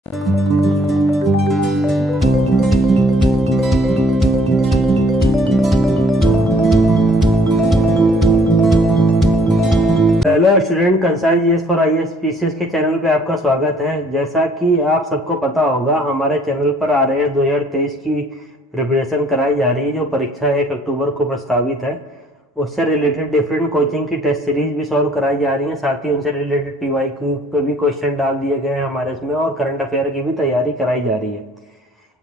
Hello student, Kansai GS for IAS PCS के channel पे आपका स्वागत है। जैसा कि आप सबको पता होगा, हमारे चैनल पर आरएएस 2023 की प्रिपरेशन कराई जा रही है, जो परीक्षा 1 अक्टूबर को प्रस्तावित है। उससे रिलेटेड डिफरेंट कोचिंग की टेस्ट सीरीज भी सॉल्व कराई जा रही है। साथ ही उनसे रिलेटेड पीवाईक्यू पे भी क्वेश्चन डाल दिए गए हैं हमारे इसमें, और करंट अफेयर की भी तैयारी कराई जा रही है।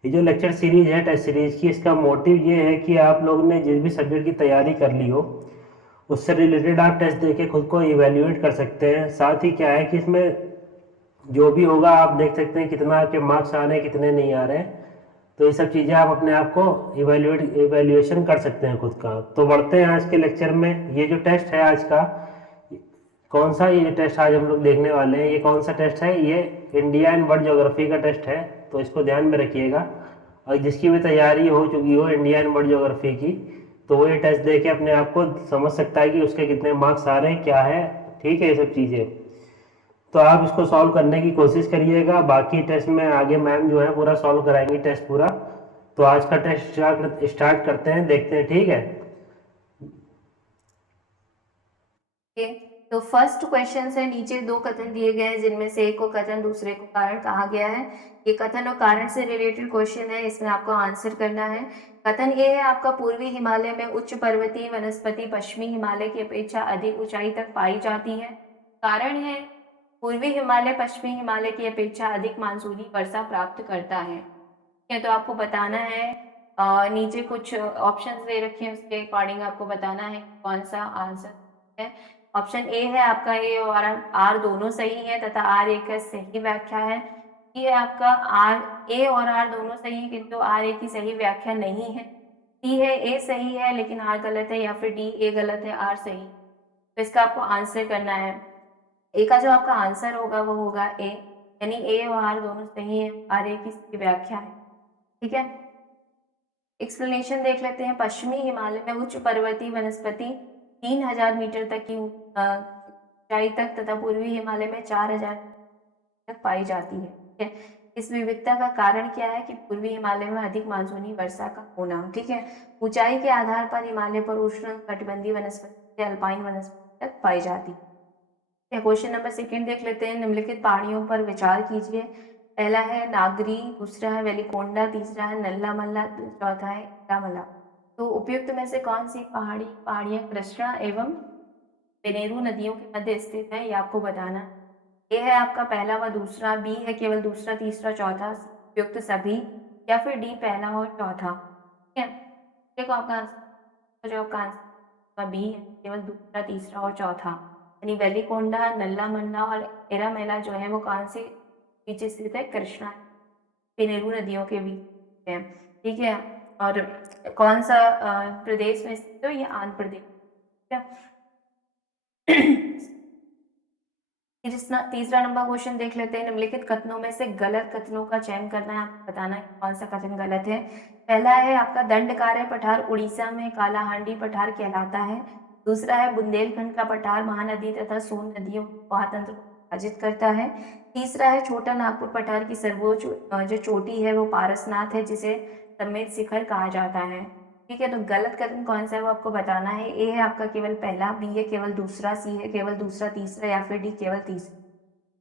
ये जो लेक्चर सीरीज है टेस्ट सीरीज की, इसका मोटिव ये है कि आप लोगों ने जिस भी सब्जेक्ट की तैयारी कर ली हो, उससे रिलेटेड आप टेस्ट देके खुद को इवेल्युएट कर सकते हैं। साथ ही क्या है कि इसमें जो भी होगा आप देख सकते हैं कितना आपके मार्क्स आ रहे हैं, कितने नहीं आ रहे हैं। तो ये सब चीज़ें आप अपने आप को इवेल्युएशन कर सकते हैं खुद का। तो बढ़ते हैं आज के लेक्चर में। ये जो टेस्ट है आज का, कौन सा ये टेस्ट आज हम लोग देखने वाले हैं, ये कौन सा टेस्ट है? ये इंडिया एंड वर्ल्ड ज्योग्राफी का टेस्ट है। तो इसको ध्यान में रखिएगा, और जिसकी भी तैयारी हो चुकी हो इंडिया एंड वर्ल्ड ज्योग्राफी की, तो वो ये टेस्ट दे के अपने आप को समझ सकता है कि उसके कितने मार्क्स आ रहे हैं, क्या है। ठीक है, ये सब चीज़ें। तो आप इसको सॉल्व करने की कोशिश करिएगा। बाकी टेस्ट में आगे मैम जो है पूरा सॉल्व कराएंगी टेस्ट पूरा। तो आज का टेस्ट स्टार्ट करते हैं, देखते हैं। ठीक है। तो फर्स्ट क्वेश्चन है, नीचे दो कथन दिए गए हैं जिनमें से एक को कथन दूसरे को कारण कहा गया है। ये कथन और कारण से रिलेटेड क्वेश्चन है, इसमें आपको आंसर करना है। कथन ये है आपका, पूर्वी हिमालय में उच्च पर्वतीय वनस्पति पश्चिमी हिमालय की अपेक्षा अधिक ऊंचाई तक पाई जाती है। कारण है, पूर्वी हिमालय पश्चिमी हिमालय की अपेक्षा अधिक मानसूनी वर्षा प्राप्त करता है। तो आपको बताना है, नीचे कुछ ऑप्शंस दे रखे हैं, उसके अकॉर्डिंग आपको बताना है कौन सा आंसर है। ऑप्शन ए है आपका, ए और आर दोनों सही है तथा आर एक सही व्याख्या है। ये आपका आर, ए और आर दोनों सही है, किंतु आर ए की सही व्याख्या नहीं है। सी है, ए सही है लेकिन आर गलत है, या फिर डी, ए गलत है आर सही। तो इसका आपको आंसर करना है। ए का जो आपका आंसर होगा वो होगा ए, यानी ए और आर दोनों सही है, आर ए की सही व्याख्या है। ठीक है, एक्सप्लेनेशन देख लेते हैं। पश्चिमी हिमालय में उच्च पर्वतीय वनस्पति 3000 मीटर तक की ऊंचाई तक तथा पूर्वी हिमालय में 4000 तक पाई जाती है। ठीक है, इस विविधता का कारण क्या है कि पूर्वी हिमालय में अधिक मानसूनी वर्षा का होना। ठीक है, ऊंचाई के आधार पर हिमालय पर उष्ण कटिबंधीय वनस्पति अल्पाइन वनस्पति तक पाई जाती है। क्वेश्चन नंबर सेकंड देख लेते हैं। निम्नलिखित पहाड़ियों पर विचार कीजिए। पहला है नागरी, दूसरा है वेलिकोंडा, तीसरा है नल्ला मल्ला, चौथा है इलामला। तो उपयुक्त में से कौन सी पहाड़ियां कृष्णा एवं पेनेरू नदियों के मध्य स्थित है, ये आपको बताना है। ए है आपका पहला व दूसरा, बी है केवल दूसरा तीसरा चौथा, सी उपयुक्त सभी, या फिर डी पहला और चौथा। ठीक है, देखो आपका आंसर, जो आपका आंसर बी है, केवल दूसरा तीसरा और चौथा, यानी वेलिकोंडा, नल्ला मल्ला और एरामेला जो है वो कौन से बीच स्थित है? कृष्णा पेनेरू नदियों के बीच है। ठीक है, और कौन सा प्रदेश में स्थित है? ये आंध्र प्रदेश। ठीक है, तीसरा नंबर क्वेश्चन देख लेते हैं। निम्नलिखित कथनों में से गलत कथनों का चयन करना है, आपको बताना है कौन सा कथन गलत है। पहला है आपका, दंडकारण्य पठार उड़ीसा में कालाहांडी पठार कहलाता है। दूसरा है, बुंदेलखंड का पठार महानदी तथा सोन नदियों के उपतंत्र को विभाजित करता है। तीसरा है, छोटा नागपुर पठार की सर्वोच्च जो चोटी है वो पारसनाथ है, जिसे समेत शिखर कहा जाता है। ठीक है, तो गलत कथन कौन सा है वो आपको बताना है। ए है आपका केवल पहला, बी है केवल दूसरा, सी है केवल दूसरा तीसरा, या फिर डी केवल तीसरा।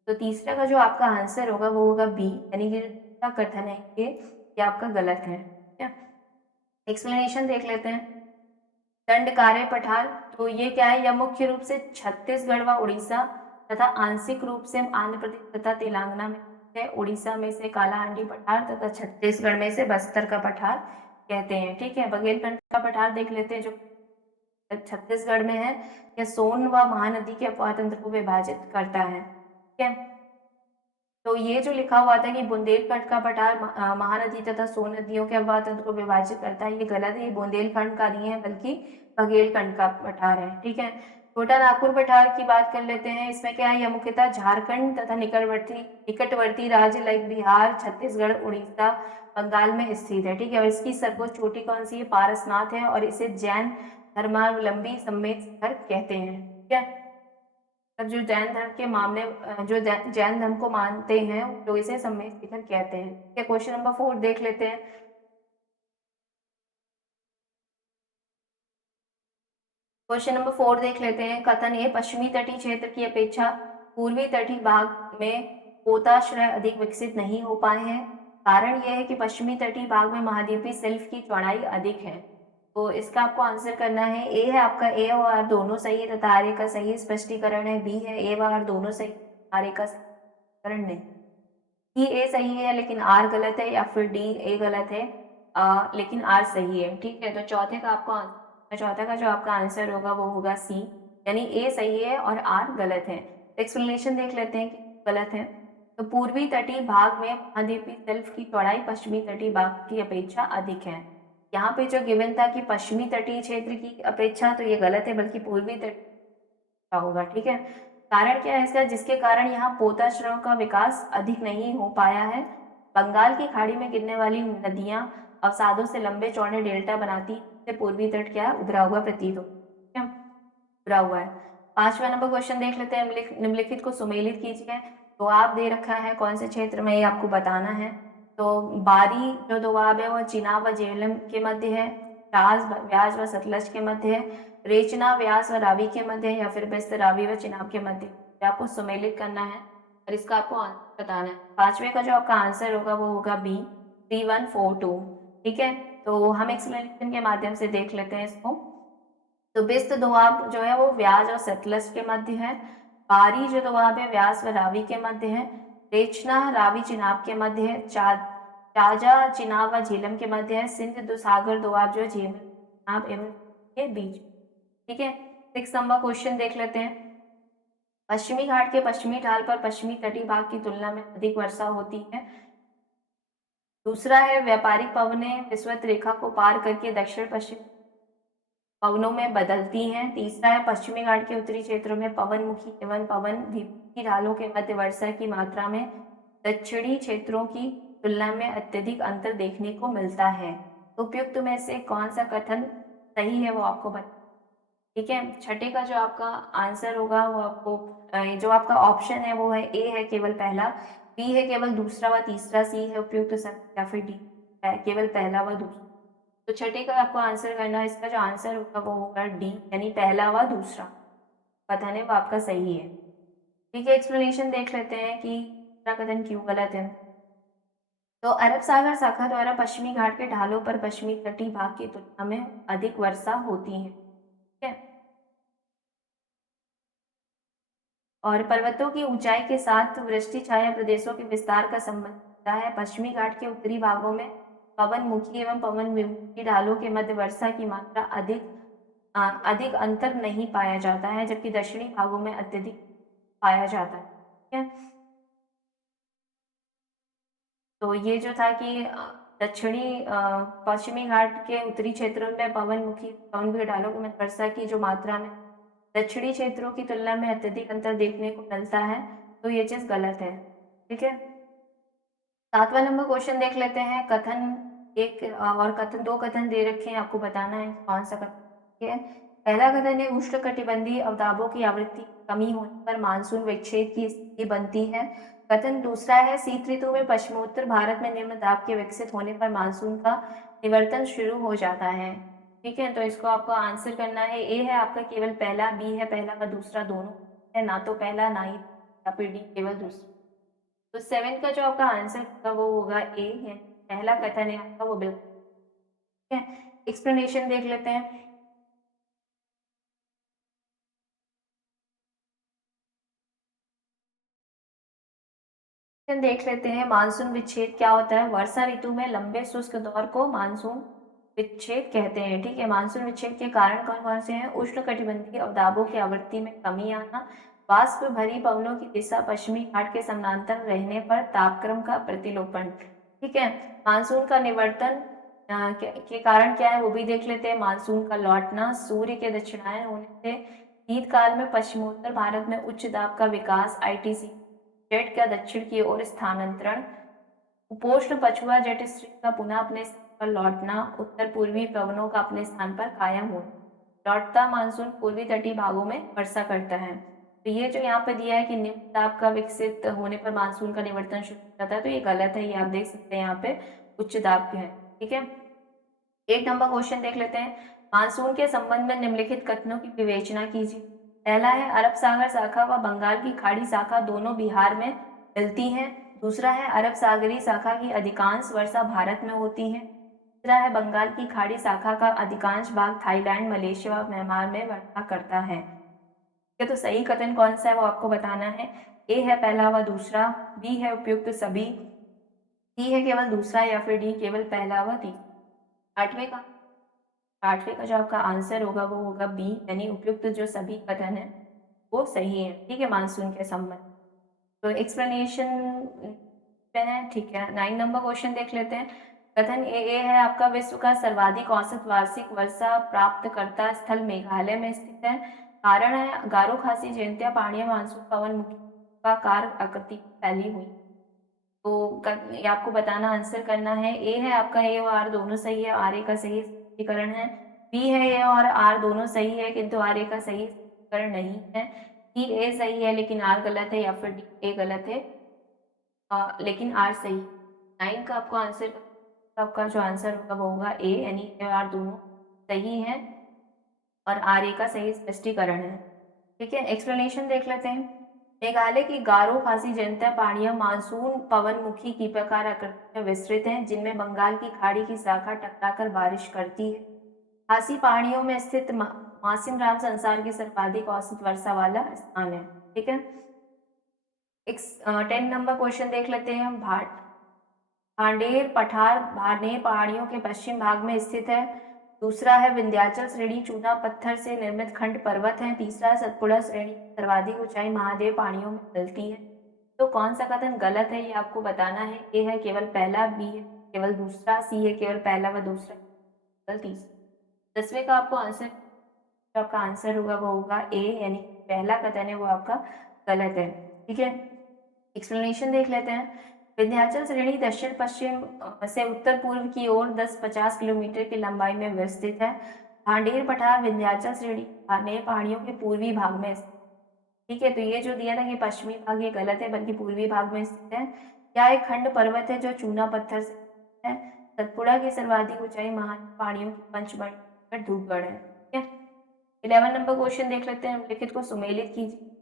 तो तीसरा का जो आपका आंसर होगा वो होगा बी, यानी कि जो दूसरा कथन है ये आपका गलत है। ठीक है, एक्सप्लेनेशन देख लेते हैं। दंडकारण्य पठार, तो ये क्या है? यह मुख्य रूप से छत्तीसगढ़ व उड़ीसा तथा आंशिक रूप से आंध्र प्रदेश तथा तेलंगाना में है। उड़ीसा में से कालाहांडी पठार तथा छत्तीसगढ़ में से बस्तर का पठार कहते हैं। ठीक है, बघेलखंड का पठार देख लेते हैं, जो छत्तीसगढ़ में है। यह सोन व महानदी के अपवातंत्र को विभाजित करता है। ठीक है, तो ये जो लिखा हुआ था कि बुंदेलखंड का पठार महानदी तथा सोन नदियों के अपवातंत्र को विभाजित करता है, ये गलत है। ये बुंदेलखंड का नहीं है बल्कि बघेलखंड का पठार है। ठीक है, छोटा नागपुर पठार की बात कर लेते हैं। इसमें क्या है? यह मुख्यतः झारखंड तथा निकटवर्ती राज्य लाइक बिहार, छत्तीसगढ़, उड़ीसा, बंगाल में स्थित है। ठीक है, और इसकी सर्वोच्च चोटी कौन सी है? पारसनाथ है, और इसे जैन धर्मावलंबी समेत शिखर कहते हैं। ठीक है, तब जो जैन धर्म के मामले जो जैन धर्म को मानते हैं लोग इसे संमेत शिखर कहते हैं। ठीक है, क्वेश्चन नंबर 4 देख लेते हैं। क्वेश्चन नंबर 4 देख लेते हैं। कथन ए पश्चिमी तटीय क्षेत्र की अपेक्षा पूर्वी तटीय भाग में पोताश्रय अधिक विकसित नहीं हो पाए हैं। कारण यह है कि पश्चिमी तटीय भाग में महाद्वीपीय शेल्फ की चौड़ाई अधिक है। तो इसका आपको आंसर करना है। ए है आपका, ए और आर दोनों सही है तथा आर का सही स्पष्टीकरण है। बी है ए व आर दोनों सही, आर का स्पष्टीकरण नहीं। सी ए सही है लेकिन आर गलत है, या फिर डी ए गलत है लेकिन आर सही है। ठीक है, तो चौथे का जो आपका आंसर होगा वो होगा सी, यानी ए सही है और आर गलत है। एक्सप्लेनेशन देख लेते हैं कि गलत है। तो पूर्वी तटीय भाग में महाद्वीपीय शेल्फ की चौड़ाई पश्चिमी तटीय भाग की अपेक्षा अधिक है। यहाँ पे जो गिवन था कि पश्चिमी तटीय क्षेत्र की अपेक्षा, तो ये गलत है, बल्कि पूर्वी तटीय का होगा। ठीक है, कारण क्या है इसका, जिसके कारण यहाँ पोताश्रयों का विकास अधिक नहीं हो पाया है। बंगाल की खाड़ी में गिरने वाली नदियां अवसादों से लंबे चौड़े डेल्टा बनाती है। पूर्वी तट क्या है, उभरा हुआ प्रतीत हो, उभरा हुआ है। 5वां नंबर क्वेश्चन देख लेते हैं। निम्नलिखित को सुमेलित कीजिए। तो आप दे रखा है कौन से क्षेत्र में, ये आपको बताना है। तो बारी जो दोआब है वह चिनाब व झेलम के मध्य है, चास व्यास व सतलज के मध्य है, रेचना व्यास व रावी के मध्य है, या फिर बेस्त रावी व चिनाब के मध्य। आपको सुमेलित करना है और इसका आपको आंसर बताना है। 5वें का जो आपका आंसर होगा वो होगा बी, 3142। ठीक है, तो हम एक्सप्लेनेशन के माध्यम से देख लेते हैं इसको। तो बेस्त दोआब जो है वो व्यास और सतलज के मध्य है। बारी जो दोआब है व्यास व रावी के मध्य है। रेचना रावी चिनाब के मध्य है। चाजा चिनाब व झेलम के मध्य है। सिंध सागर दोआब जो झेलम चिनाब एवं के बीच। ठीक है, 6 नंबर क्वेश्चन देख लेते हैं। पश्चिमी घाट के पश्चिमी ढाल पर पश्चिमी तटीय भाग की तुलना में अधिक वर्षा होती है। दूसरा है व्यापारिक पवनें विषुवत रेखा को पार करके दक्षिण पश्चिम पवनों में बदलती हैं। तीसरा है पश्चिमी घाट के उत्तरी क्षेत्रों में पवनमुखी एवं पवन की ढालों के मध्य वर्षा की मात्रा में दक्षिणी क्षेत्रों की तुलना में अत्यधिक अंतर देखने को मिलता है। तो उपयुक्त में से कौन सा कथन सही है वो आपको बता। ठीक है, छठे का जो आपका आंसर होगा वो आपको जो आपका ऑप्शन है वो है ए है केवल पहला, बी है केवल दूसरा व तीसरा, सी है उपयुक्त या फिर डी है केवल पहला व दूसरा। तो छठे का आपको आंसर करना है। इसका जो आंसर होगा वो होगा डी, यानी पहला व दूसरा कथन है वो आपका सही है। ठीक है, एक्सप्लेनेशन देख लेते हैं कि दूसरा कथन क्यों गलत है। तो अरब सागर शाखा द्वारा पश्चिमी घाट के ढालों पर पश्चिमी तटीय भाग की तुलना में अधिक वर्षा होती है। ठीक है, और पर्वतों की ऊंचाई के साथ वृष्टि छाया प्रदेशों के विस्तार का संबंध होता है। पश्चिमी घाट के उत्तरी भागों में पवन मुखी एवं पवन विमुखी ढालों के मध्य वर्षा की मात्रा अधिक अंतर नहीं पाया जाता है, जबकि दक्षिणी भागों में अत्यधिक पाया जाता है। ठीक है, तो ये जो था कि पश्चिमी घाट के उत्तरी क्षेत्रों में पवन ढालों के मध्य वर्षा की जो मात्रा में दक्षिणी क्षेत्रों की तुलना में अत्यधिक अंतर देखने को मिलता है, तो ये चीज गलत है। ठीक है, 7वां नंबर क्वेश्चन देख लेते हैं। कथन एक और कथन दो कथन दे रखे हैं, आपको बताना है कौन सा कथन है। पहला कथन है उष्णकटिबंधीय अवदाबों की आवृत्ति कमी होने पर मानसून विक्षेप की स्थिति बनती है। कथन दूसरा है शीत ऋतु में पश्चिमोत्तर भारत में निम्न दाब के विकसित होने पर मानसून का निवर्तन शुरू हो जाता है। ठीक है, तो इसको आपको आंसर करना है। ए है आपका केवल पहला, बी है पहला का दूसरा दोनों है, ना तो पहला ना ही या फिर डी केवल दूसरा। तो 7 का जो आपका आंसर होगा वो होगा ए है, पहला कथन है आपका वो बिल्कुल। ठीक है, एक्सप्लेनेशन देख लेते हैं। देख लेते हैं मानसून विच्छेद क्या होता है। वर्षा ऋतु में लंबे शुष्क दौर को मानसून विच्छेद कहते हैं। ठीक है, मानसून विच्छेद के कारण कौन कौन से हैं? उष्णकटिबंधीय अवदाबों की आवृत्ति में कमी आना, वाष्प भरी पवनों की दिशा पश्चिमी घाट के समानांतर रहने पर तापक्रम का प्रतिलोपन। ठीक है, मानसून का निवर्तन के कारण क्या है वो भी देख लेते हैं। मानसून का लौटना, सूर्य के दक्षिणायन होने से शीतकाल में पश्चिमोत्तर भारत में उच्च दाब का विकास, आईटीसी जेट का दक्षिण की ओर स्थानांतरण, उपोष्ण पछुआ जेट स्ट्रीम का पुनः अपने स्थान पर लौटना, उत्तर पूर्वी पवनों का अपने स्थान पर कायम होना। लौटता मानसून पूर्वी तटीय भागों में वर्षा करता है। तो ये जो यहाँ पे दिया है कि निम्न दाब का विकसित होने पर मानसून का निवर्तन शुरू हो जाता है, तो ये गलत है। ये आप देख सकते हैं यहाँ पे उच्च दाब के है। ठीक है, 1 नंबर क्वेश्चन देख लेते हैं। मानसून के संबंध में निम्नलिखित कथनों की विवेचना कीजिए। पहला है अरब सागर शाखा व बंगाल की खाड़ी शाखा दोनों बिहार में मिलती हैं। दूसरा है अरब सागरी शाखा की अधिकांश वर्षा भारत में होती है। तीसरा है बंगाल की खाड़ी शाखा का अधिकांश भाग थाईलैंड, मलेशिया व म्यांमार में वर्षा करता है। ठीक है, तो सही कथन कौन सा है वो आपको बताना है। ए है पहला व दूसरा, बी है उपयुक्त सभी, सी है केवल दूसरा, या फिर डी केवल पहला व तीसरा। आठवें का जो आपका आंसर होगा वो होगा बी, यानी उपयुक्त जो सभी कथन है वो सही है। ठीक है, मानसून के संबंध तो एक्सप्लेनेशन है। ठीक है, 9 नंबर क्वेश्चन देख लेते हैं। कथन ए है आपका विश्व का सर्वाधिक औसत वार्षिक वर्षा प्राप्त करता स्थल मेघालय में स्थित है। कारण है गारो खासी जयंतिया पहाड़ियां मानसून पवन मुखी का कार आकृति फैली हुई। तो ये आपको बताना, आंसर करना है। ए है आपका, ए और आर दोनों सही है, आर ए का सही स्पष्टीकरण है। बी है ए और आर दोनों सही है किंतु आर ए का सही स्पष्टीकरण नहीं है। सी ए सही है लेकिन आर गलत है, या फिर डी ए गलत है लेकिन आर सही। 9 का आपको आंसर, आपका जो आंसर होगा वो होगा ए, यानी ए और आर दोनों सही है और आर ए का सही स्पष्टीकरण है। ठीक है, एक्सप्लेनेशन देख लेते हैं। मेघालय की गारो खासी जनता पहाड़ियां मानसून पवनमुखी की प्रकार आकृति में विस्तृत हैं, जिनमें बंगाल की खाड़ी की शाखा टकराकर बारिश करती है। खासी पहाड़ियों में स्थित मासिन राम संसार की सर्वाधिक औसत वर्षा वाला स्थान है। ठीक है, 10 नंबर क्वेश्चन देख लेते हैं। भांडेर पठार भानेर पहाड़ियों के पश्चिम भाग में स्थित है। दूसरा है विंध्याचल श्रेणी चूना पत्थर से निर्मित खंड पर्वत है। तीसरा है सतपुड़ा श्रेणी सर्वाधिक ऊंचाई महादेव पहाड़ियों में मिलती है। तो कौन सा कथन गलत है ये आपको बताना है। ए है केवल पहला, बी है केवल दूसरा, सी है केवल पहला व दूसरा, केवल तीसरा। 10वें का आपको आंसर, जो आपका आंसर होगा वो होगा ए, यानी पहला कथन है वो आपका गलत है। ठीक है, एक्सप्लेनेशन देख लेते हैं। विंध्याचल श्रेणी दक्षिण पश्चिम से उत्तर पूर्व की ओर 10-50 किलोमीटर की लंबाई में विस्तृत है। भांडेर पठार विंध्याचल श्रेणी भानेर पहाड़ियों के पूर्वी भाग में स्थित। ठीक है, तो ये जो दिया था कि पश्चिमी भाग, ये गलत है, बल्कि पूर्वी भाग में स्थित है। क्या एक खंड पर्वत है जो चूना पत्थर से है। सतपुड़ा की सर्वाधिक ऊंचाई महादेव पहाड़ियों की पंचमढ़ी धूपगढ़ है। ठीक है, 11 नंबर क्वेश्चन देख लेते हैं। निम्नलिखित को सुमेलित कीजिए।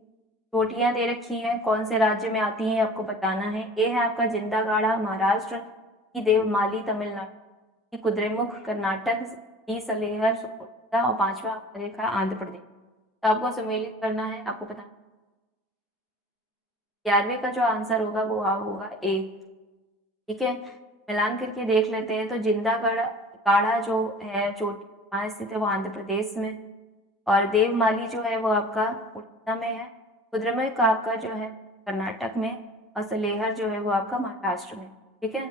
चोटियां दे रखी हैं, कौन से राज्य में आती हैं आपको बताना है। ए है आपका जिंदागाड़ा महाराष्ट्र, की देवमाली तमिलनाडु, की कुद्रेमुख कर्नाटक, डी सलेहर उड़ीसा और 5वां आपका देखा आंध्र प्रदेश। तो आपको सम्मिलित करना है, आपको बताना 11वें का जो आंसर होगा वो होगा ए। ठीक है, मिलान करके देख लेते हैं। तो जिंदागढ़ गाढ़ा जो है चोटी कहाँ स्थित है, वो आंध्र प्रदेश में, और देवमाली जो है वो आपका उड़ीसा में है। कुद्रेमुख आपका जो है कर्नाटक में, और सलेहर जो है वो आपका महाराष्ट्र में। ठीक है,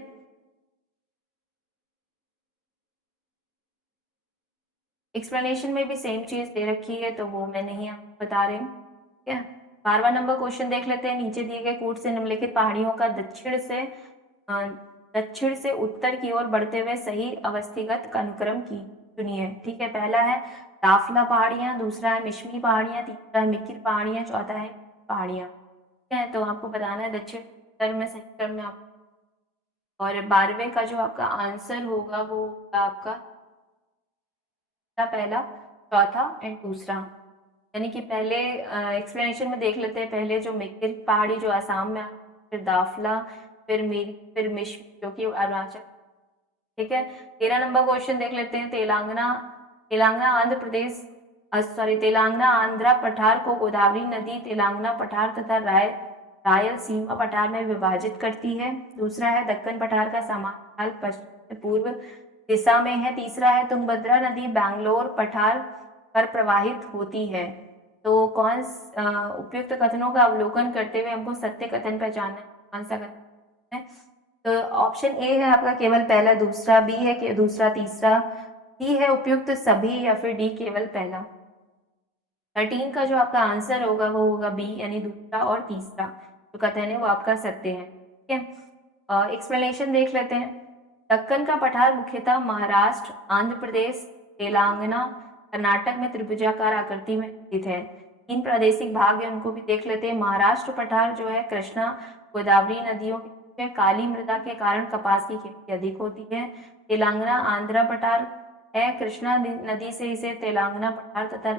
एक्सप्लेनेशन में भी सेम चीज दे रखी है तो वो मैं नहीं आपको बता रही हूँ। ठीक है, 12वां नंबर क्वेश्चन देख लेते हैं। नीचे दिए गए कूट से निम्नलिखित पहाड़ियों का दक्षिण से उत्तर की ओर बढ़ते हुए सही अवस्थिगत अनुक्रम की चुनिए। ठीक है, पहला है दाफला पहाड़ियां, दूसरा है मिश्मी पहाड़ियां, तीसरा है मिकिर पहाड़ियां, चौथा है पहाड़ियां। ठीक है, तो आपको बताना है दक्षिण उत्तर में सही क्रम में आप। और 12वें का जो आपका आंसर होगा वो होगा आपका पहला, चौथा एंड दूसरा। यानी कि पहले एक्सप्लेनेशन में देख लेते हैं। पहले जो मिकिर पहाड़ी जो आसाम में, फिर दाफला, फिर मिरी, फिर मिश्मी जो कि अरुणाचल। ठीक है, 13 नंबर क्वेश्चन देख लेते हैं। तेलंगाना आंध्र प्रदेश, सॉरी तेलंगाना आंध्रा पठार को गोदावरी नदी तेलंगाना पठार तथा रायलसीमा पठार में विभाजित करती है। दूसरा है दक्कन पठार का समान पश्चिम से पूर्व दिशा में है। तीसरा है तुंगभद्रा नदी बैंगलोर पठार पर प्रवाहित होती है। तो उपयुक्त कथनों का अवलोकन करते हुए हमको सत्य कथन पहचानना है, कौन सा कथन है। तो ऑप्शन ए है आपका केवल पहला, दूसरा, बी है कि दूसरा तीसरा, सी है उपयुक्त सभी, या फिर डी केवल पहला। 13 का जो आपका आंसर होगा वो होगा बी, यानी दूसरा और तीसरा जो कथन है वो आपका सत्य है। ठीक है, एक्सप्लेनेशन देख लेते हैं। दक्कन का पठार मुख्यतः महाराष्ट्र, आंध्र प्रदेश, तेलंगाना, कर्नाटक में त्रिभुजाकार आकृति में स्थित है। तीन प्रादेशिक भाग है उनको भी देख लेते हैं। महाराष्ट्र पठार जो है कृष्णा गोदावरी नदियों के काली मृदा के कारण कपास की खेती अधिक होती है। तेलंगाना आंध्र पठार है, कृष्णा नदी से इसे तेलंगाना पठार तथा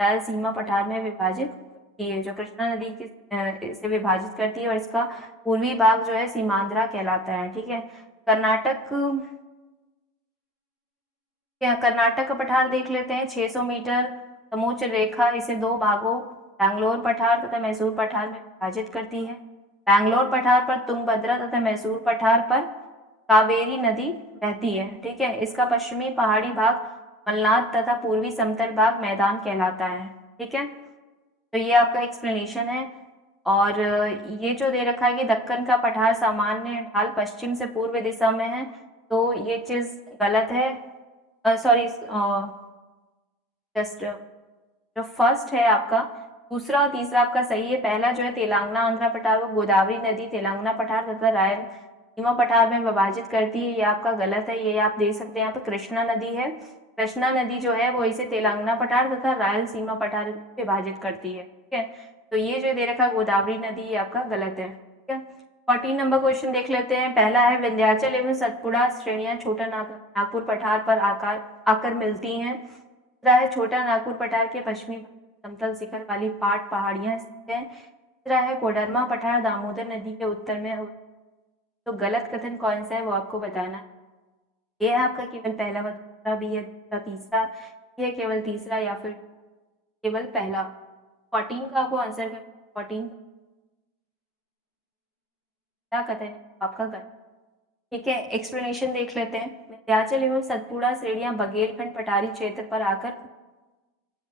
रायलसीमा पठार में विभाजित की है, जो कृष्णा नदी के से विभाजित करती है, और इसका पूर्वी भाग जो है सीमांध्रा कहलाता है। ठीक है। कर्नाटक का पठार देख लेते हैं। 600 मीटर समोच्च रेखा इसे दो भागों बैंगलोर पठार तथा मैसूर पठार में विभाजित करती है। बैंगलोर पठार पर तुंगभद्रा तथा मैसूर पठार पर कावेरी नदी बहती है। ठीक है। इसका पश्चिमी पहाड़ी भाग मलनाड तथा पूर्वी समतल भाग मैदान कहलाता है। ठीक है। तो ये आपका एक्सप्लेनेशन है। और ये जो दे रखा है कि दक्कन का पठार सामान्य ढाल पश्चिम से पूर्व दिशा में है, तो ये चीज गलत है। सॉरी, जस्ट जो फर्स्ट है आपका, दूसरा और तीसरा आपका सही है। पहला जो है तेलंगाना आंध्र पठार को गोदावरी नदी तेलंगाना पठार तथा रायलसीमा पठार में विभाजित करती है, ये आपका गलत है। ये आप देख सकते हैं, यहाँ पे कृष्णा नदी है। कृष्णा नदी जो है वो इसे तेलंगाना पठार तथा रायलसीमा पठार में विभाजित करती है। ठीक है। तो ये जो दे रखा है गोदावरी नदी, ये आपका गलत है। ठीक है। 14 नंबर क्वेश्चन देख लेते हैं। पहला है विंध्याचल एवं सतपुड़ा श्रेणियां छोटा नागपुर पठार पर आकर मिलती हैं। दूसरा है छोटा नागपुर पठार के पश्चिमी समतल शिखर वाली पाट पहाड़ियां स्थित हैं। तीसरा है कोडरमा पठार दामोदर नदी के उत्तर में। तो गलत कथन कौन सा है वो आपको बताना है। ये है आपका केवल पहला व दूसरा भी है, दूसरा तीसरा, ये केवल तीसरा या फिर केवल पहला। 14 का आपको आंसर कर 14 क्या कथन है आपका गलत। ठीक है। एक्सप्लेनेशन देख लेते हैं। विंध्याचल एवं सतपुड़ा श्रेणियां बघेलखंड पठारी क्षेत्र पर आकर,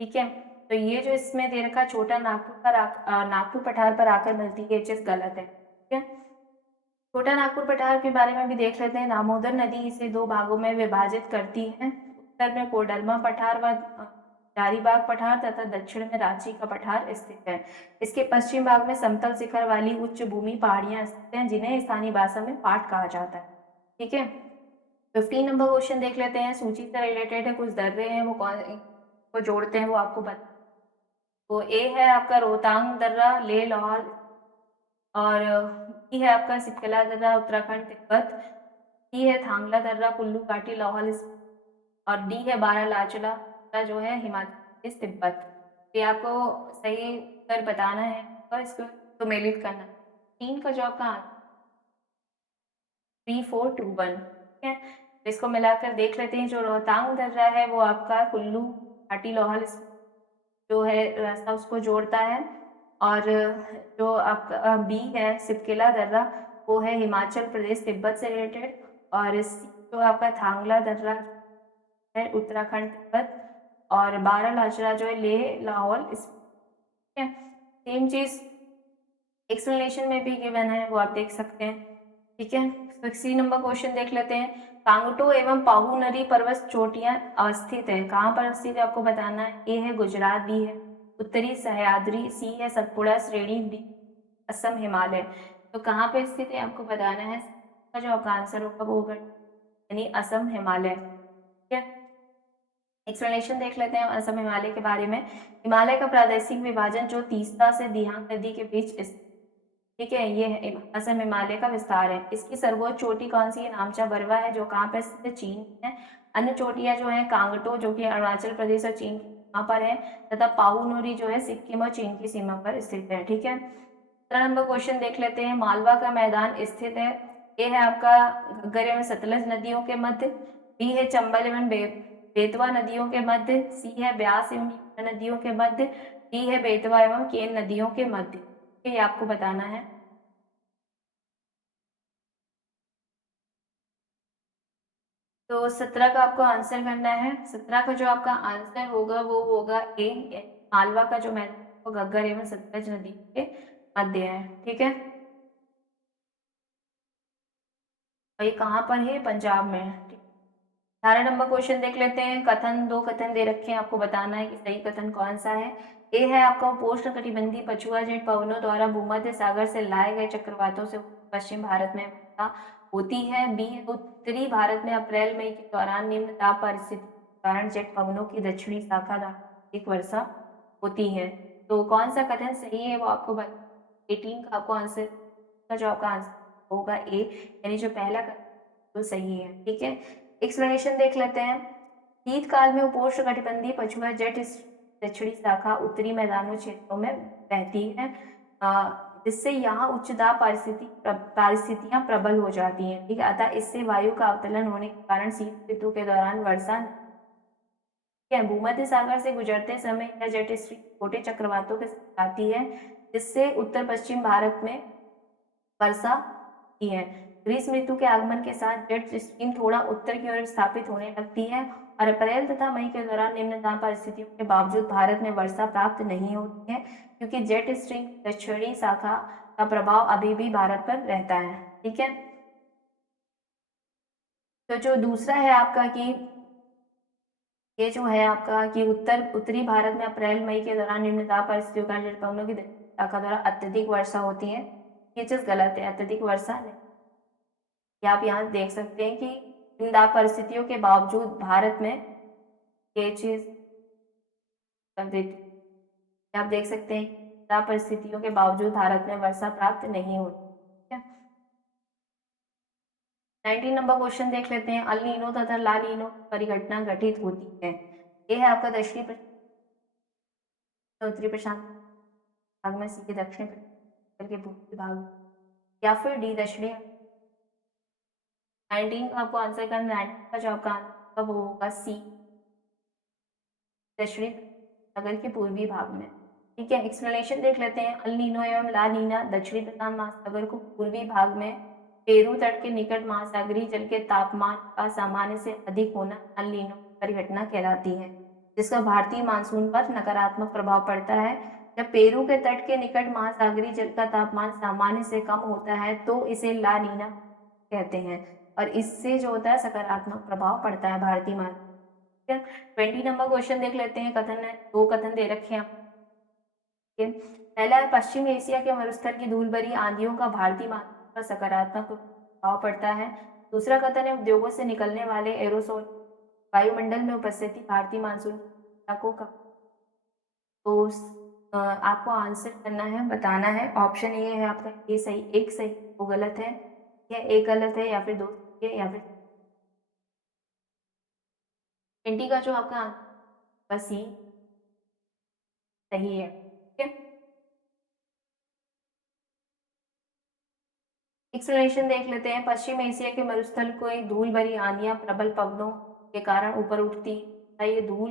ठीक है, तो ये जो इसमें दे रखा छोटा नागपुर पठार पर आकर मिलती है, ये चीज गलत है। ठीक है। छोटा नागपुर पठार के बारे में भी देख लेते हैं। दामोदर नदी इसे दो भागों में विभाजित करती है। उत्तर में कोडरमा पठार व हजारीबाग पठार तथा दक्षिण में रांची का पठार स्थित है। इसके पश्चिम भाग में समतल शिखर वाली उच्च भूमि पहाड़ियां स्थित हैं, जिन्हें स्थानीय भाषा में पाट कहा जाता है। ठीक है। 15 नंबर क्वेश्चन देख लेते हैं। सूची से रिलेटेड है, कुछ दर्रे हैं वो कौन को जोड़ते हैं वो आपको बता। तो ए है आपका रोहतांग दर्रा लेह लाहौल, और बी है आपका सिपकला दर्रा उत्तराखंड तिब्बत, सी है थांगला दर्रा कुल्लू घाटी लाहौल, और डी है बारालाचला जो है हिमाचल प्रदेश तिब्बत। ये आपको सही उत्तर बताना है और इसको सुमेलित करना है। 3 का जो आपका 3 4 2 1। ठीक है। तो इसको मिलाकर देख लेते हैं। जो रोहतांग दर्रा है वो आपका कुल्लू घाटी लाहौल जो है रास्ता उसको जोड़ता है, और जो आपका बी है सिपकेला दर्रा वो है हिमाचल प्रदेश तिब्बत से रिलेटेड, और जो आपका थांगला दर्रा है उत्तराखंड तिब्बत, और बारालाचला जो है लेह लाहौल। ठीक है। सेम चीज एक्सप्लेनेशन में भी गिवन है, वो आप देख सकते हैं। ठीक है। 16 नंबर क्वेश्चन देख लेते हैं। कांगटो एवं पाहु पर्वत चोटियां अवस्थित है, कहाँ पर स्थित है आपको बताना है। ए है गुजरात, बी है उत्तरी सह्याद्री, सी है सतपुड़ा श्रेणी, डी असम हिमालय। तो कहाँ पे स्थित है आपको बताना है। इसका जो आपका आंसर होगा वो होगा यानी असम हिमालय। ठीक है। एक्सप्लेनेशन देख लेते हैं असम हिमालय के बारे में। हिमालय का प्रादेशिक विभाजन जो तीस्ता से दिहांग नदी के बीच स्थित, ठीक है, ये असम हिमालय का विस्तार है। इसकी सर्वोच्च चोटी कौन सी है। नामचा बरवा है, जो कहाँ पर स्थित है, चीन है। अन्य चोटियां जो है कांगटो जो कि अरुणाचल प्रदेश और चीन की सीमा पर है, तथा पाहुनोरी जो है सिक्किम और चीन की सीमा पर स्थित है। ठीक है। 17 नंबर क्वेश्चन देख लेते हैं। मालवा का मैदान स्थित है। ये है आपका घग्गर एवं सतलज नदियों के मध्य, बी है चंबल एवं बेतवा नदियों के मध्य, सी है ब्यास एवं यमुना नदियों के मध्य, डी है बेतवा एवं केन नदियों के मध्य। ये आपको बताना है। तो 17 का आपको आंसर करना है। 17 का जो आपका आंसर होगा वो होगा ए, मालवा का जो मैदान वो घग्गर एवं सतलज नदी के मध्य है। ठीक है। और ये कहाँ पर है, पंजाब में है। 18 नंबर क्वेश्चन देख लेते हैं। कथन, दो कथन दे रखे हैं, आपको बताना है कि सही कथन कौन सा है। ए है आपका उपोष्ण कटिबंधीय पछुआ जेट पवनों द्वारा भूमध्य सागर से लाए गए चक्रवातों से पश्चिम भारत में वर्षा होती है। बी है उत्तरी भारत में अप्रैल मई के दौरान निम्न ताप परिस्थिति के कारण जेट पवनों की दक्षिणी शाखा द्वारा अधिक वर्षा होती है। तो कौन सा कथन सही है वो आपको 18 का आपको आंसर का जो आपका आंसर होगा ए, यानी जो पहला कथन वो सही है। ठीक है, एक्सप्लेनेशन देख लेते हैं। शीतकाल में उपोष्ण कटिबंधीय पछुआ जेट दक्षिणी शाखा उत्तरी मैदानों क्षेत्रों में बहती है, जिससे यहाँ उच्च दाब परिस्थितियां प्रबल हो जाती हैं। ठीक है, अतः इससे वायु का अवतलन होने के कारण शीत ऋतु के दौरान वर्षा भूमध्य सागर से गुजरते समय यह जेट स्ट्रीम छोटे चक्रवातों के साथ आती है, जिससे उत्तर पश्चिम भारत में वर्षा की है। ग्रीष्म ऋतु के आगमन के साथ जेट स्ट्रीम थोड़ा उत्तर की ओर स्थापित होने लगती है और अप्रैल तथा मई के दौरान निम्न दाब परिस्थितियों के बावजूद भारत में वर्षा प्राप्त नहीं होती है, क्योंकि जेट स्ट्रीम दक्षिणी शाखा का प्रभाव अभी भी भारत पर रहता है। ठीक है, तो जो दूसरा है आपका कि ये जो है आपका कि उत्तरी भारत में अप्रैल मई के दौरान निम्न दाब परिस्थितियों के कारण पवनों की शाखा द्वारा अत्यधिक वर्षा होती है, ये चीज गलत है, अत्यधिक वर्षा नहीं। आप यहाँ देख सकते हैं कि इन दाब परिस्थितियों के बावजूद भारत में ये चीज कर देती है। आप देख सकते हैं कि दाब परिस्थितियों के बावजूद भारत में वर्षा प्राप्त नहीं होती है। 19 नंबर क्वेश्चन देख लेते हैं। अल नीनो तथा ला नीनो परिघटना घटित होती है। ये है आपका दक्षिणी उत्तरी प्रशांत भाग में, सी के दक्षिण के पूर्वी भाग, या फिर डी दक्षिणी। 19 का आपको आंसर करना है, 19 का जो आपका आंसर वो होगा सी, दक्षिणी सागर के पूर्वी भाग में। ठीक है, एक्सप्लेनेशन देख लेते हैं। अल नीनो एवं ला नीना दक्षिणी प्रशांत महासागर को पूर्वी भाग में पेरू तट के निकट महासागरीय जल के तापमान का सामान्य से अधिक होना अल नीनो परिघटना कहलाती है, जिसका भारतीय मानसून पर नकारात्मक प्रभाव पड़ता है। जब पेरू के तट के निकट महासागरीय जल का तापमान सामान्य से कम होता है तो इसे ला नीना कहते हैं, और इससे जो होता है सकारात्मक प्रभाव पड़ता है भारतीय मानसून। 20 नंबर क्वेश्चन देख लेते हैं। कथन है, दो कथन दे रखे हैं। पहला है, पश्चिम एशिया के मरुस्थल की धूल भरी आंधियों का भारतीय मानसून पर सकारात्मक प्रभाव पड़ता है। दूसरा कथन है, उद्योगों से निकलने वाले एरोसोल वायुमंडल में उपस्थिति भारतीय मानसून को तो आपको आंसर करना है, बताना है। ऑप्शन ए है आपका, ये सही, एक सही, वो गलत है, या एक गलत है, या फिर दो सही है, या फिर 20 का जो आपका आंसर सी सही है। ठीक है, एक्सप्लेनेशन देख लेते हैं। पश्चिम एशिया के मरुस्थल को एक धूल भरी आंधियां प्रबल पवनों के कारण ऊपर उठती है। ये धूल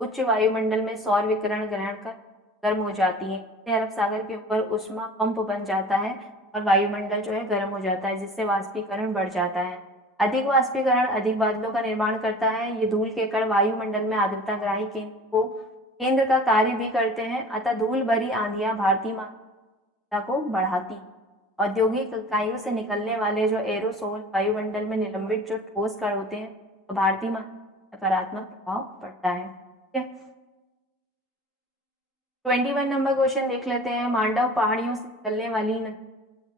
उच्च वायुमंडल में सौर विकिरण ग्रहण कर गर्म हो जाती है। इससे अरब सागर के ऊपर उष्मा पंप बन जाता है और वायुमंडल जो है गर्म हो जाता है, जिससे वाष्पीकरण बढ़ जाता है। अधिक वाष्पीकरण अधिक बादलों का निर्माण करता है। ये धूल के कण वायुमंडल में आर्द्रता ग्राही केंद्र का कार्य भी करते हैं, अतः धूल भरी आंधियां भारतीय मात्रा को बढ़ाती। औद्योगिक इकाइयों से निकलने वाले जो एरोसोल वायुमंडल में निलंबित जो ठोस कण होते हैं, तो भारतीय सकारात्मक प्रभाव पड़ता है। ठीक है, 21 नंबर क्वेश्चन देख लेते हैं। मांडव पहाड़ियों से निकलने वाली